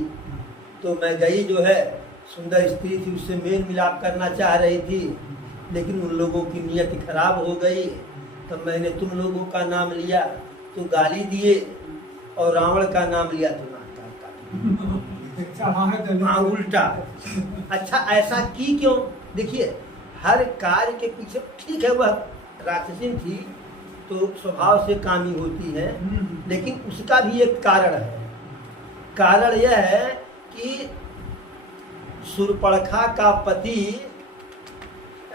तो मैं गई जो है सुंदर स्त्री थी, उससे मेल मिलाप करना चाह रही थी, लेकिन उन लोगों की नीयत खराब हो गई। तब मैंने तुम लोगों का नाम लिया तो गाली दिए, और रावण का नाम लिया तो हाँ उल्टा। अच्छा ऐसा की क्यों? देखिए हर कार्य के पीछे, ठीक है वह राक्षसीन थी तो स्वभाव से कामी होती है, लेकिन उसका भी एक कारण है। कारण यह है कि शूर्पणखा का पति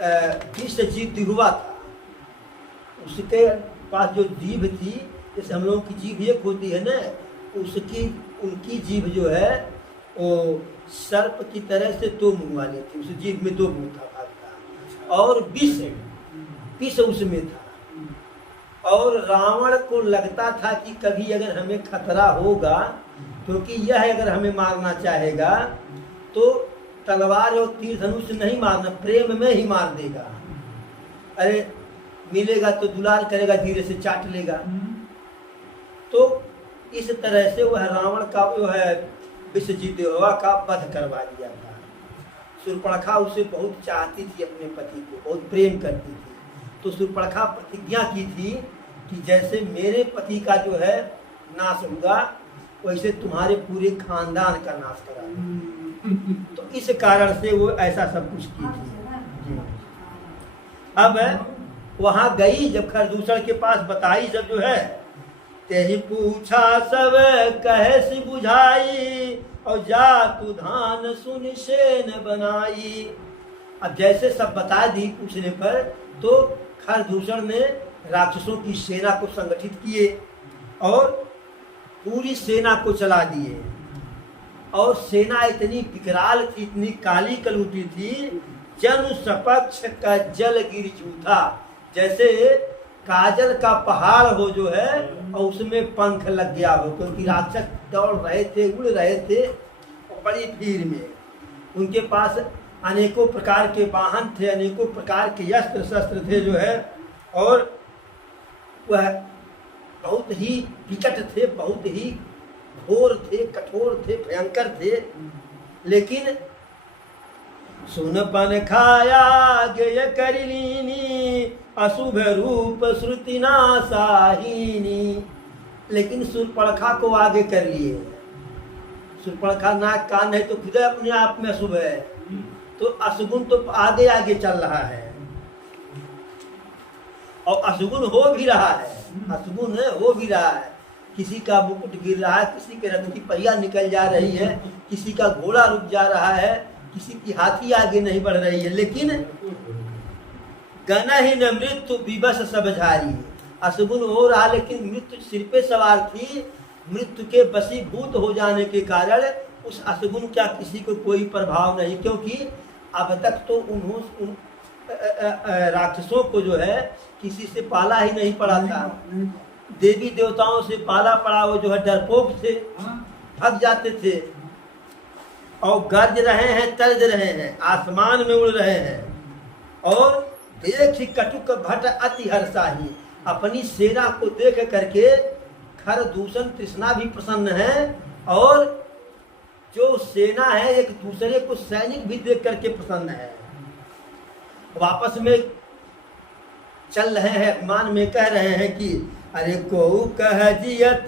विषजित हुआ था, उसके पास जो जीभ थी, जैसे हम लोगों की जीभ एक होती है ना, उसकी उनकी जीभ जो है वो सर्प की तरह से दो मुंह वाली थी, उस जीभ में दो मुंह था भाग का, और विष उसमें था। और रावण को लगता था कि कभी अगर हमें खतरा होगा, क्योंकि यह अगर हमें मारना चाहेगा तो तलवार और तीर धनुष से नहीं मारना, प्रेम में ही मार देगा। अरे मिलेगा तो दुलार करेगा, धीरे से चाट लेगा। तो इस तरह से वह रावण का जो है विषजिदेवा का वध करवा दिया था। शूर्पणखा उसे बहुत चाहती थी, अपने पति को बहुत प्रेम करती थी, तो शूर्पणखा प्रतिज्ञा की थी कि जैसे मेरे पति का जो है नाश होगा वैसे तुम्हारे पूरे खानदान का नाश करा दूंगी। तो इस कारण से वो ऐसा सब कुछ की थी। अब वहां गई जब खरदूषण के पास बताई, जब जो है तेहि पूछा सब कहे सी बुझाई, और जा तू धान सुन सेन बनाई। अब जैसे सब बता दी पूछने पर, तो खरदूषण ने राक्षसों की सेना को संगठित किए और पूरी सेना को चला दिए। और सेना इतनी विकराल थी, इतनी काली कलूटी थी, जन सपक्ष का जल गिर जूथा, जैसे काजल का पहाड़ हो जो है और उसमें पंख लग गया हो, क्योंकि राक्षस दौड़ रहे थे, उड़ रहे थे और बड़ी भीड़ में। उनके पास अनेकों प्रकार के वाहन थे, अनेकों प्रकार के अस्त्र शस्त्र थे जो है, और वह बहुत ही विकट थे, बहुत ही घोर थे, कठोर थे, भयंकर थे। लेकिन सुनपन खाया गेय करिलीनी, अशुभ रूप श्रुति नासाहीनी। लेकिन शूर्पणखा को आगे कर लिए। शूर्पणखा नाक कान है तो खुद अपने आप में अशुभ है, तो अशुगुण तो आगे आगे चल रहा है, और अशुगुण हो भी रहा है, अशुगुण हो भी रहा है। किसी का मुकुट गिर रहा है, किसी के रथ की पहिया निकल जा रही है, किसी का घोड़ा रुक जा रहा है, किसी की हाथी आगे नहीं बढ़ रही है, लेकिन गना ही न मृत्यु विवश सब झारी। असगुन हो रहा लेकिन मृत्यु सिर पे सवार थी। मृत्यु के वशीभूत हो जाने के कारण उस असगुन का किसी को कोई प्रभाव नहीं, क्योंकि अब तक तो उन राक्षसों को जो है किसी से पाला ही नहीं पड़ा था। देवी देवताओं से पाला पड़ा, वो जो है डरपोक थे, भाग जाते थे और गरज रहे हैं, तर्ज रहे हैं, आसमान में उड़ रहे हैं। और देख कटुक भट अति हर्षाही, अपनी सेना को देख करके खर दूषण तृष्णा भी प्रसन्न है, और जो सेना है एक दूसरे को सैनिक भी देख करके प्रसन्न है। वापस में चल रहे हैं, अपमान में कह रहे हैं कि अरे को कह जियत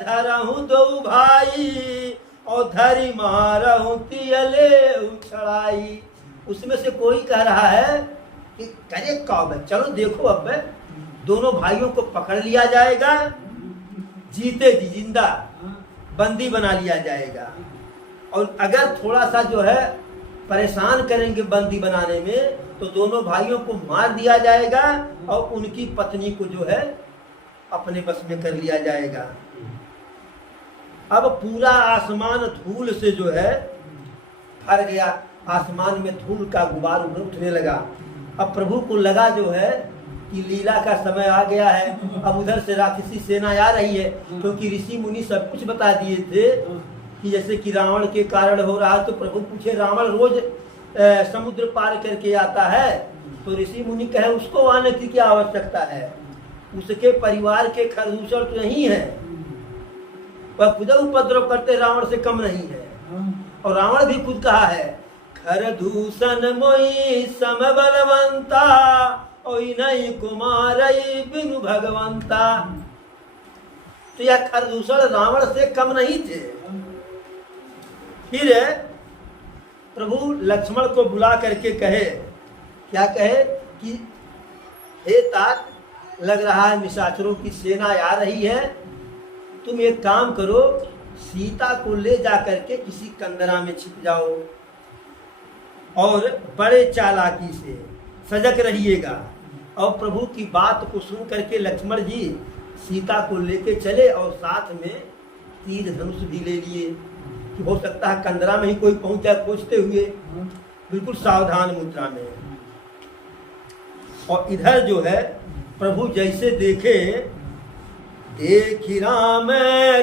धरहु दो भाई और धरी मारहु तियले उछड़ाई। उसमें से कोई कह रहा है कि करे कब, चलो देखो अब दोनों भाइयों को पकड़ लिया जाएगा, जीते जी जिंदा बंदी बना लिया जाएगा, और अगर थोड़ा सा जो है परेशान करेंगे बंदी बनाने में तो दोनों भाइयों को मार दिया जाएगा और उनकी पत्नी को जो है अपने बस में कर लिया जाएगा। अब पूरा आसमान धूल से जो है भर गया, आसमान में धूल का गुबार उठने लगा। अब प्रभु को लगा जो है कि लीला का समय आ गया है, अब उधर से राक्षसी सेना आ रही है, क्योंकि ऋषि मुनि सब कुछ बता दिए थे कि जैसे कि रावण के कारण हो रहा है। तो प्रभु पूछे, रावण रोज समुद्र पार करके आता है, तो ऋषि मुनि कहे उसको आने की क्या आवश्यकता है, उसके परिवार के खरदूषण तो यही है, वह खुद उपद्रव करते रावण से कम नहीं है। और रावण भी खुद कहा है, खरदूषण मोई सम बलवंता ओई नहीं कुमारई बिनु भगवंता। तो यह खरदूषण रावण से कम नहीं थे। फिर प्रभु लक्ष्मण को बुला करके कहे, क्या कहे कि हे तात, लग रहा है निशाचरों की सेना आ रही है, तुम एक काम करो, सीता को ले जा करके किसी कंदरा में छिप जाओ और बड़े चालाकी से सजग रहिएगा। और प्रभु की बात को सुन करके लक्ष्मण जी सीता को लेके चले और साथ में तीर धनुष भी ले लिए कि हो सकता है कंदरा में ही कोई पहुंच जाए खोजते हुए, बिल्कुल सावधान मुद्रा में। और इधर जो है प्रभु जैसे देखे, देखी राम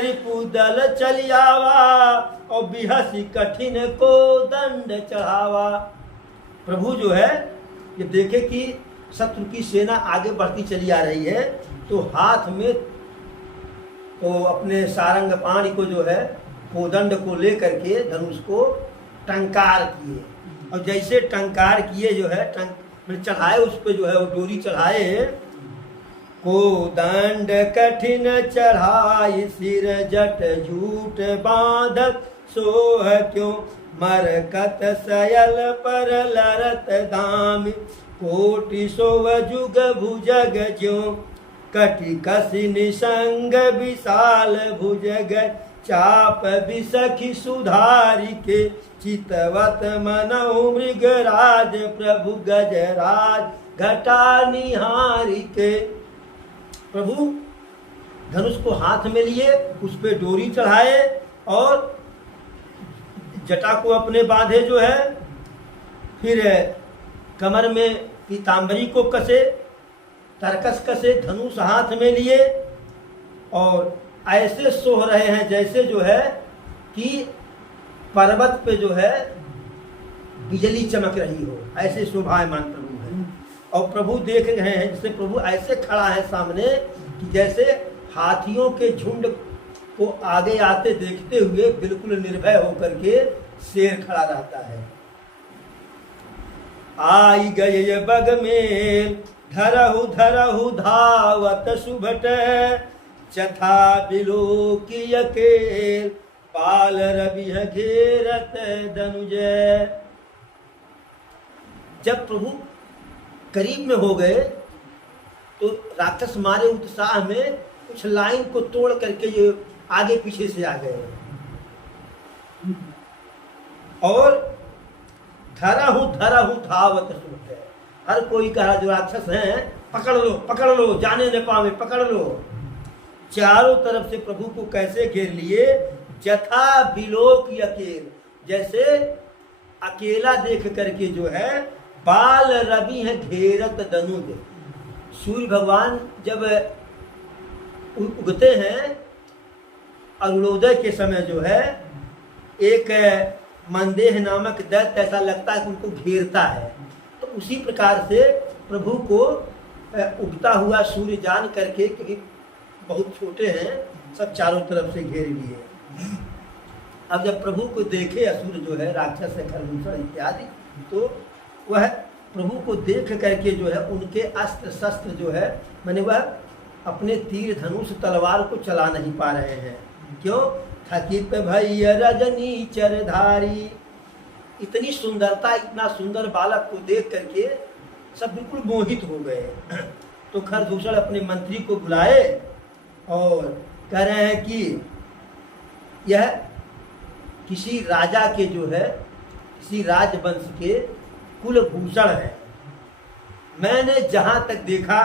रिपुदल चलियावा और बिहसी कठिन को दंड चढ़ावा। प्रभु जो है ये देखे कि शत्रु की सेना आगे बढ़ती चली आ रही है, तो हाथ में तो अपने सारंग पाणी को जो है कोदंड को लेकर के धनुष को टंकार किए, और जैसे टंकार किए जो है चढ़ाए, उस पे जो है वो डोरी चढ़ाए, कोदंड कठिन चढ़ाई सिर जट झूठ बांधत सोह क्यों मरकत सयल पर लरत दाम कोटि सोव जुग भुजग ज्यों कटि कसी निसंग विशाल भुजग चाप बिसखी सुधारी के चितवत मनहु मृगराज प्रभु गजराज घटा निहारी के। प्रभु धनुष को हाथ में लिए, उस पे डोरी चढ़ाए और जटा को अपने बांधे जो है, फिर कमर में पीताम्बरी को कसे, तरकस कसे, धनुष हाथ में लिए और ऐसे सोह रहे हैं जैसे जो है कि पर्वत पे जो है बिजली चमक रही हो, ऐसे शोभायमान प्रभु है। और प्रभु देख रहे हैं जैसे प्रभु ऐसे खड़ा है सामने कि जैसे हाथियों के झुंड को आगे आते देखते हुए बिल्कुल निर्भय होकर के शेर खड़ा रहता है। आई गए बग में धरहु धरहु धावत सुभट चथा बिलो की अकेल पाल रवि घेरत धनुज। जब प्रभु करीब में हो गए तो राक्षस मारे उत्साह में कुछ लाइन को तोड़ करके ये आगे पीछे से आ गए और धरा हूँ धावत सुनते। हर कोई कहा जो राक्षस है पकड़ लो, जाने न पावे, पकड़ लो। चारों तरफ से प्रभु को कैसे घेर लिए, जथा बिलोक अकेल, जैसे अकेला देख करके जो है बाल रवि है घेरत दनुज। सूर्य भगवान जब उगते हैं अरुणोदय के समय जो है एक मंदेह नामक दैत्य ऐसा लगता है कि उनको घेरता है, तो उसी प्रकार से प्रभु को उगता हुआ सूर्य जान करके, क्योंकि बहुत छोटे हैं, सब चारों तरफ से घेर लिए। अब जब प्रभु को देखे असुर जो है, राक्षस है, खरदूषण इत्यादि, तो वह प्रभु को देख करके जो है उनके अस्त्र शस्त्र जो है, मैंने वह अपने तीर धनुष तलवार को चला नहीं पा रहे हैं। क्यों? थकित भई रजनी चरधारी। इतनी सुंदरता, इतना सुंदर बालक को देख करके सब बिल्कुल मोहित हो गए। तो खरदूषण अपने मंत्री को बुलाए और कह रहे हैं कि यह किसी राजा के जो है, किसी राजवंश के कुलभूषण है। मैंने जहां तक देखा,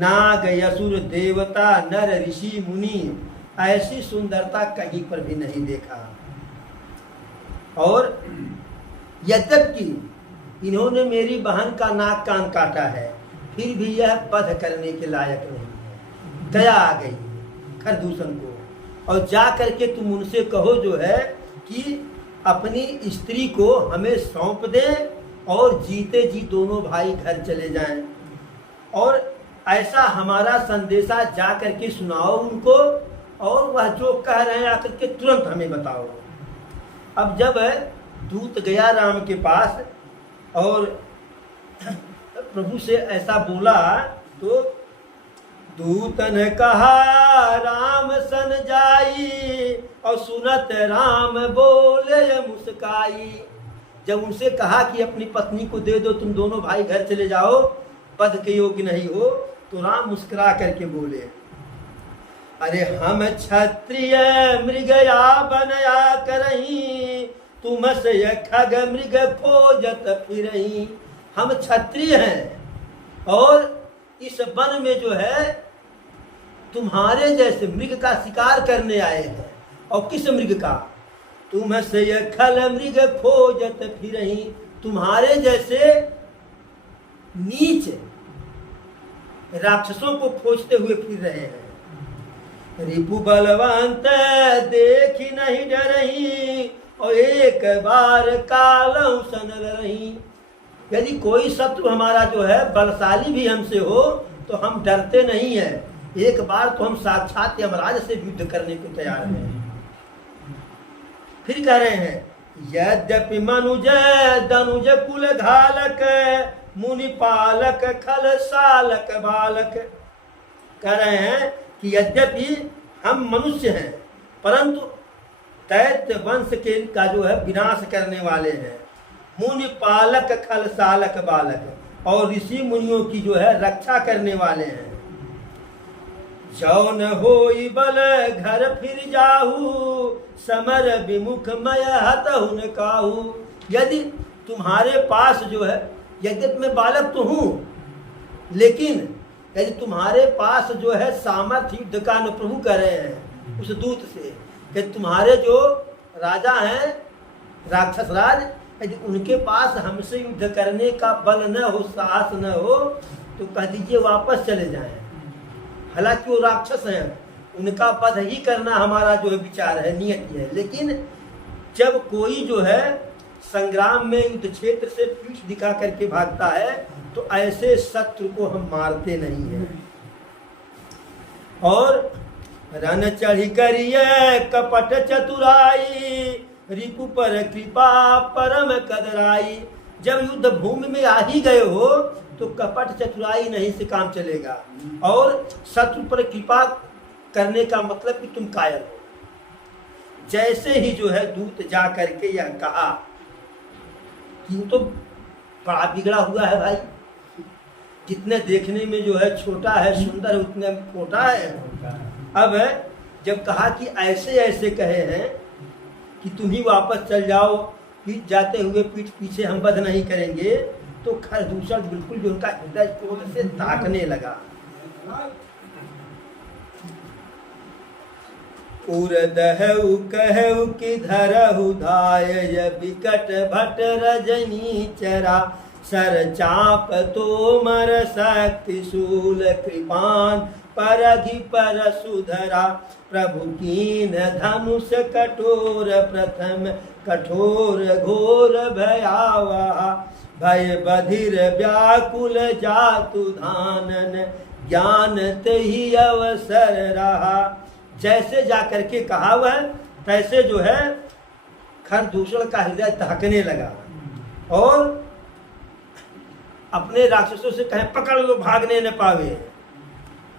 नाग असुर देवता नर ऋषि मुनि ऐसी सुंदरता कहीं पर भी नहीं देखा। और यद्यपि इन्होंने मेरी बहन का नाक कान काटा है, फिर भी यह वध करने के लायक नहीं है। दया आ गई खरदूषण को, और जा करके तुम उनसे कहो जो है कि अपनी स्त्री को हमें सौंप दें और जीते जी दोनों भाई घर चले जाएं, और ऐसा हमारा संदेशा जा करके सुनाओ उनको, और वह जो कह रहे हैं आकर के तुरंत हमें बताओ। अब जब दूत गया राम के पास और प्रभु से ऐसा बोला, तो दूत ने कहा राम सन जाई, और सुनत राम बोले मुस्काई। जब उनसे कहा कि अपनी पत्नी को दे दो, तुम दोनों भाई घर चले जाओ, वध के योग्य नहीं हो, तो राम मुस्कुरा करके बोले, अरे हम क्षत्रिय मृगया बनया करही, तुम से खग मृग खोजत फिरही। हम क्षत्रिय हैं और इस वन में जो है तुम्हारे जैसे मृग का शिकार करने आए हैं। और किस मृग का? तुम से खल मृग खोजत फिरही, तुम्हारे जैसे नीच राक्षसों को खोजते हुए फिर रहे हैं। रिपु बलवंत देखी नहीं डरही, और एक बार कालऊ सनल रही। यदि कोई शत्रु हमारा जो है बलशाली भी हमसे हो तो हम डरते नहीं है, एक बार तो हम साक्षात यमराज से युद्ध करने को तैयार हैं। फिर कह रहे हैं, यद्यपि मनुज दनुज कुल घालक, मुनि पालक खल सालक बालक। कह रहे हैं कि यद्यपि हम मनुष्य हैं, परंतु दैत्य वंश के का जो है विनाश करने वाले हैं। मुनि पालक खल सालक बालक, और ऋषि मुनियों की जो है रक्षा करने वाले हैं। जौन होई बल घर फिर जाहू, समर विमुख मय हतहुन काहू। यदि तुम्हारे पास जो है, यद्यपि मैं बालक तो हूँ, लेकिन यदि तुम्हारे पास जो है सामर्थ्य युद्ध का, प्रभु कह रहे हैं उस दूत से कि तुम्हारे जो राजा हैं राक्षस राज, यदि उनके पास हमसे युद्ध करने का बल न हो, साहस न हो, तो कह दीजिए वापस चले जाएं। हालांकि वो राक्षस हैं, उनका वध ही करना हमारा जो है विचार है, नियत है। लेकिन जब कोई जो है संग्राम में युद्ध क्षेत्र से पीठ दिखा करके भागता है, तो ऐसे शत्रु को हम मारते नहीं हैं। और रन चढ़ी करिए कपट चतुराई, रिपु पर कृपा परम कदराई। जब युद्ध भूमि में आ ही गए हो तो कपट चतुराई नहीं से काम चलेगा, और शत्रु पर कृपा करने का मतलब कि तुम कायर हो। जैसे ही जो है दूत जा करके यह कहा कि तो बड़ा बिगड़ा हुआ है भाई, जितने देखने में जो है छोटा है सुंदर, उतने खोटा है। अब जब कहा कि ऐसे ऐसे कहे हैं कि तुम ही वापस चल जाओ पीठ जाते हुए पीठ पीछे हम वध नहीं करेंगे, तो खरदूषण बिल्कुल जो उनका हृदय क्रोध से ताकने लगा। उरदहु कहु कि धरहु धाय बिकट भट रजनी चरा, सर चाप तोमर शक्ति शूल कृपान परघि पर सुधरा, प्रभु कीन धनुष कठोर प्रथम कठोर घोर भयावहा, भय बधिर व्याकुल जातु धानन ज्ञान तहि अवसर रहा। जैसे जाकर के कहा वह तैसे जो है खरदूषण का हृदय दहकने लगा और अपने राक्षसों से कहे पकड़ लो भागने न पावे।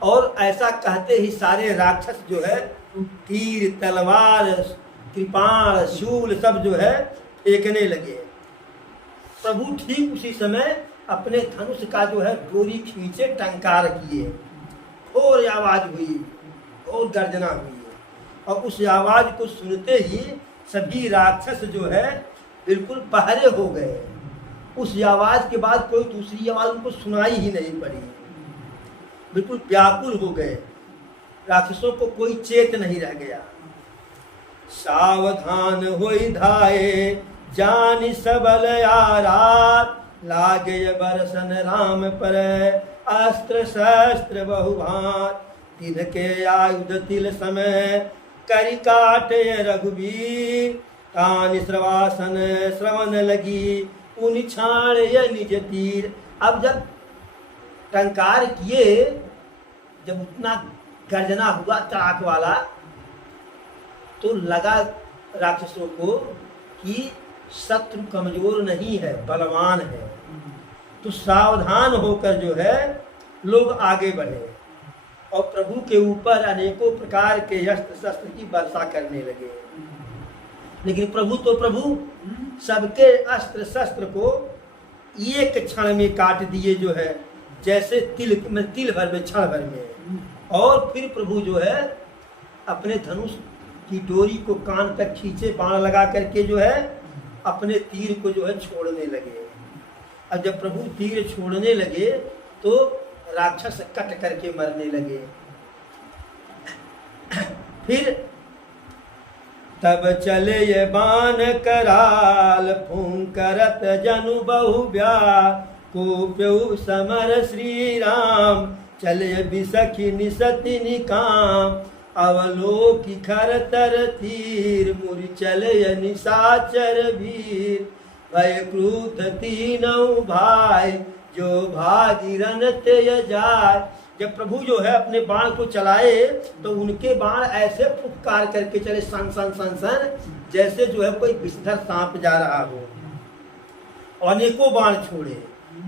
और ऐसा कहते ही सारे राक्षस जो है तीर तलवार कृपाण शूल सब जो है फेंकने लगे। प्रभु ठीक उसी समय अपने धनुष का जो है डोरी खींचे टंकार किए और आवाज हुई और गर्जना हुई और उस आवाज को सुनते ही सभी राक्षस जो है बिल्कुल बहरे हो गए। उस आवाज के बाद कोई दूसरी आवाज उनको सुनाई ही नहीं पड़ी, बिल्कुल व्याकुल हो गए। राक्षसों को कोई चेत नहीं रह गया। सावधान होई धाये जान सबल आरात, लागे बरसन राम पर अस्त्र शस्त्र बहुभात, तिनके आयुध तिल समय करि काटे रघुवीर, कान श्रवासन श्रवण लगी उन छाण निज तीर। अब जब टंकार किए, जब उतना गर्जना हुआ तड़ाक वाला, तो लगा राक्षसों को कि शत्रु कमजोर नहीं है, बलवान है। तो सावधान होकर जो है लोग आगे बढ़े और प्रभु के ऊपर अनेकों प्रकार के अस्त्र शस्त्र की वर्षा करने लगे। लेकिन प्रभु तो प्रभु सबके अस्त्र शस्त्र को एक क्षण में काट दिए जो है, जैसे तिल भर में क्षण भर में। और फिर प्रभु जो है अपने धनुष की डोरी को कान तक खींचे, बाण लगा करके जो है अपने तीर को जो है छोड़ने लगे। अब जब प्रभु तीर छोड़ने लगे तो राक्षस कट करके मरने लगे। फिर तब चले ये बाण कराल, फूंकरत जनु बहु ब्याह, कोप्यु समर श्री राम, चले बिसखी निसति निकाम, अवलोकी खर तर तीर, मुरि चले निशाचर वीर, भय क्रुद्ध तीनों भाई, जो भागीरन तेय जाय। जब प्रभु जो है अपने बाण को चलाए तो उनके बाण ऐसे फुफकार करके चले सन सन सन सन, जैसे जो है कोई विषधर सांप जा रहा हो। अनेकों बाण छोड़े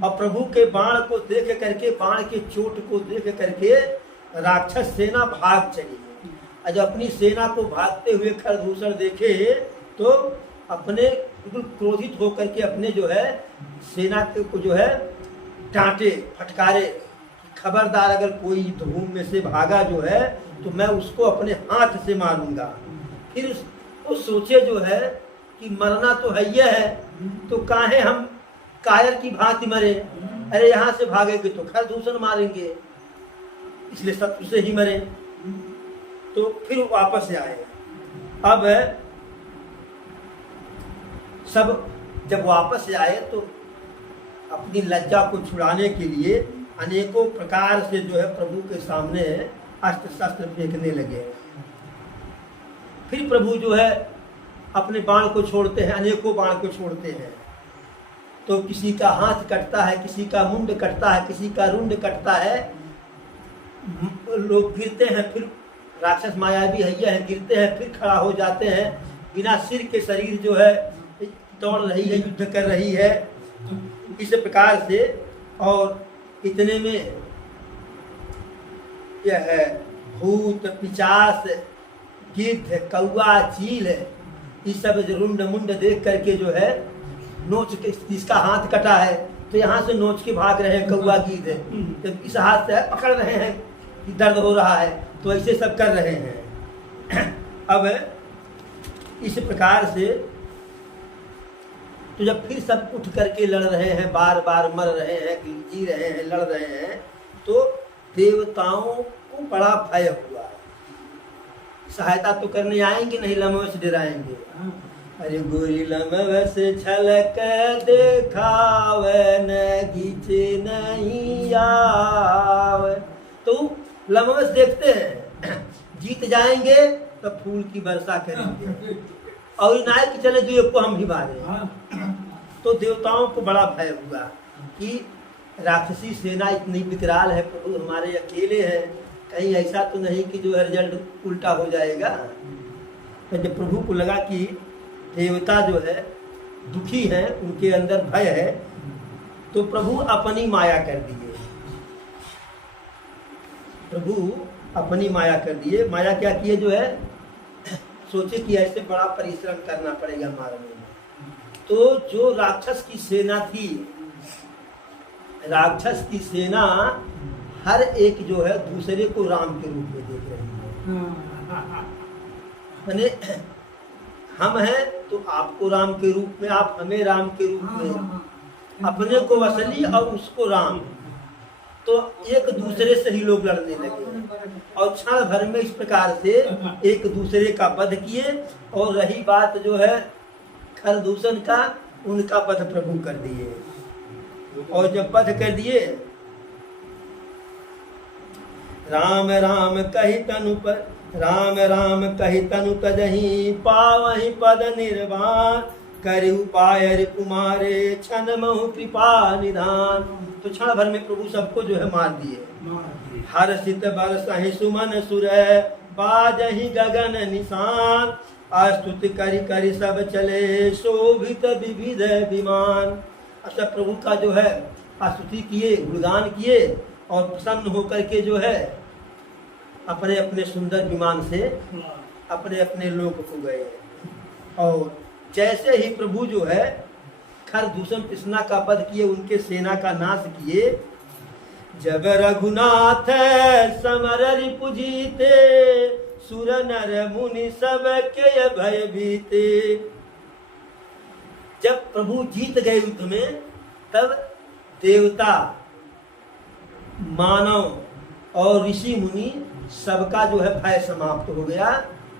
और प्रभु के बाण को देख करके, बाण के चोट को देख करके राक्षस सेना भाग चली। और जब अपनी सेना को भागते हुए खरदूषण देखे तो अपने बिल्कुल क्रोधित होकर के अपने जो है सेना को जो है डांटे फटकारे, खबरदार अगर कोई धूम में से भागा जो है तो मैं उसको अपने हाथ से मारूंगा। फिर वो सोचे जो है कि मरना तो है ही है, तो काहे हम कायर की भांति मरे, अरे यहाँ से भागेंगे तो खरदूषण मारेंगे, इसलिए शत्रु से ही मरे। तो फिर वापस आए। अब सब जब वापस आए तो अपनी लज्जा को छुड़ाने के लिए अनेकों प्रकार से जो है प्रभु के सामने अस्त्र शस्त्र फेंकने लगे। फिर प्रभु जो है अपने बाण को छोड़ते हैं, अनेकों बाण को छोड़ते हैं। तो किसी का हाथ कटता है, किसी का मुंड कटता है, किसी का रुंड कटता है, लोग गिरते हैं। फिर राक्षस मायावी हैया है, गिरते हैं, फिर खड़ा हो जाते हैं। बिना सिर के शरीर जो है दौड़ रही है, युद्ध कर रही है, इस प्रकार से। और इतने में यह है भूत पिचास गिद्ध कौआ चील, इस सब रुंड मुंड देख करके जो है नोच के, इसका हाथ कटा है तो यहाँ से नोच के भाग रहे हैं कौआ गिद्ध, तो इस हाथ से पकड़ रहे हैं कि दर्द हो रहा है, तो ऐसे सब कर रहे हैं। अब इस प्रकार से तो जब फिर सब उठ करके लड़ रहे हैं, बार बार मर रहे हैं, जी रहे हैं, लड़ रहे हैं, तो देवताओं को बड़ा भय हुआ। सहायता तो करने आएंगे नहीं, लमवे से डराएंगे। अरे गोरी लमवे से छलक देखावे, न गीचे नहीं आवे। तो लमवे से देखते हैं, जीत जाएंगे तो फूल की वर्षा करेंगे, और नायक की चले जो को हम ही मारे। तो देवताओं को बड़ा भय हुआ कि राक्षसी सेना इतनी विकराल है, प्रभु हमारे अकेले हैं, कहीं ऐसा तो नहीं कि जो है रिजल्ट उल्टा हो जाएगा। तो जब प्रभु को लगा कि देवता जो है दुखी हैं, उनके अंदर भय है, तो प्रभु अपनी माया कर दिए। प्रभु अपनी माया कर दिए। माया क्या किए, जो है सोचे कि ऐसे बड़ा परिश्रम करना पड़ेगा मारने में। तो जो राक्षस की सेना थी, राक्षस की सेना हर एक जो है दूसरे को राम के रूप में देख रही है। माने हम हैं तो आपको राम के रूप में, आप हमें राम के रूप में, अपने को असली और उसको राम। तो एक दूसरे से ही लोग लड़ने लगे और क्षण भर में इस प्रकार से एक दूसरे का वध किए। और रही बात जो है खरदूषण का, उनका वध प्रभु कर दिए। और जब वध कर दिए, राम राम कही तनु पर, राम राम कही तनु तजही, पावहि पद निर्वाण, करे उपाय कुमारे, क्षण महु कृपा निधान। तो क्षण भर में प्रभु सबको जो है मार दिए। हर्षित बरसहि सुमन सुर, बाजहि गगन निशान, स्तुति करि करि सब चले, शोभित विविध विमान। अच्छा, प्रभु का जो है स्तुति किए, गुणगान किए, और प्रसन्न होकर के जो है अपने अपने सुंदर विमान से अपने अपने लोक को गए। और जैसे ही प्रभु जो है खरदूषण कृष्णा का वध किए, उनके सेना का नाश किए, जब रघुनाथ समर रिपु जीते, सुर नर मुनि सब के भय बीते। जब प्रभु जीत गए युद्ध में, तब देवता, मानव और ऋषि मुनि सबका जो है भय समाप्त हो गया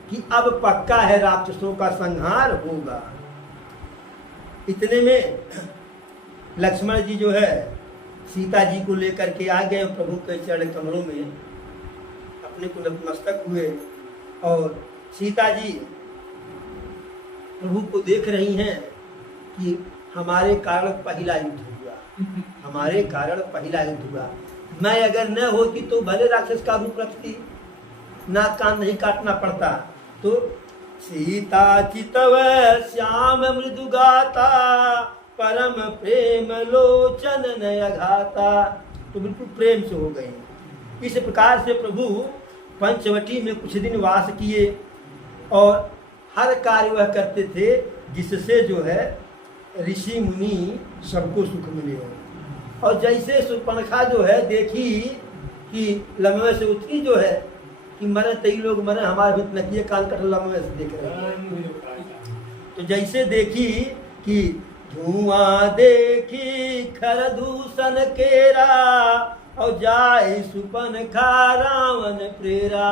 कि अब पक्का है राक्षसों का संहार होगा। इतने में लक्ष्मण जी जो है सीता जी को लेकर के आ गए, प्रभु के चरण कमलों में अपने को नतमस्तक हुए। और सीता जी प्रभु को देख रही हैं कि हमारे कारण पहला युद्ध हुआ, हमारे कारण पहला युद्ध हुआ। मैं अगर न होती तो भले राक्षस का रूप रखती, नाक कान नहीं काटना पड़ता। तो सीता चितव श्याम मृदु गाता, परम प्रेम लोचन नय घाता। तो बिल्कुल प्रेम से हो गए। इस प्रकार से प्रभु पंचवटी में कुछ दिन वास किए और हर कार्य वह करते थे जिससे जो है ऋषि मुनि सबको सुख मिले। और जैसे सुपर्णखा जो है देखी कि लम्बे से उतरी जो है कि मरे तई लोग मरे, हमारे भी नकिए कान कट लम्बे से देख रहे हैं। तो जैसे देखी कि धुआं देखी खरदूषण केरा, और जाए सुपर्णखा रावण प्रेरा।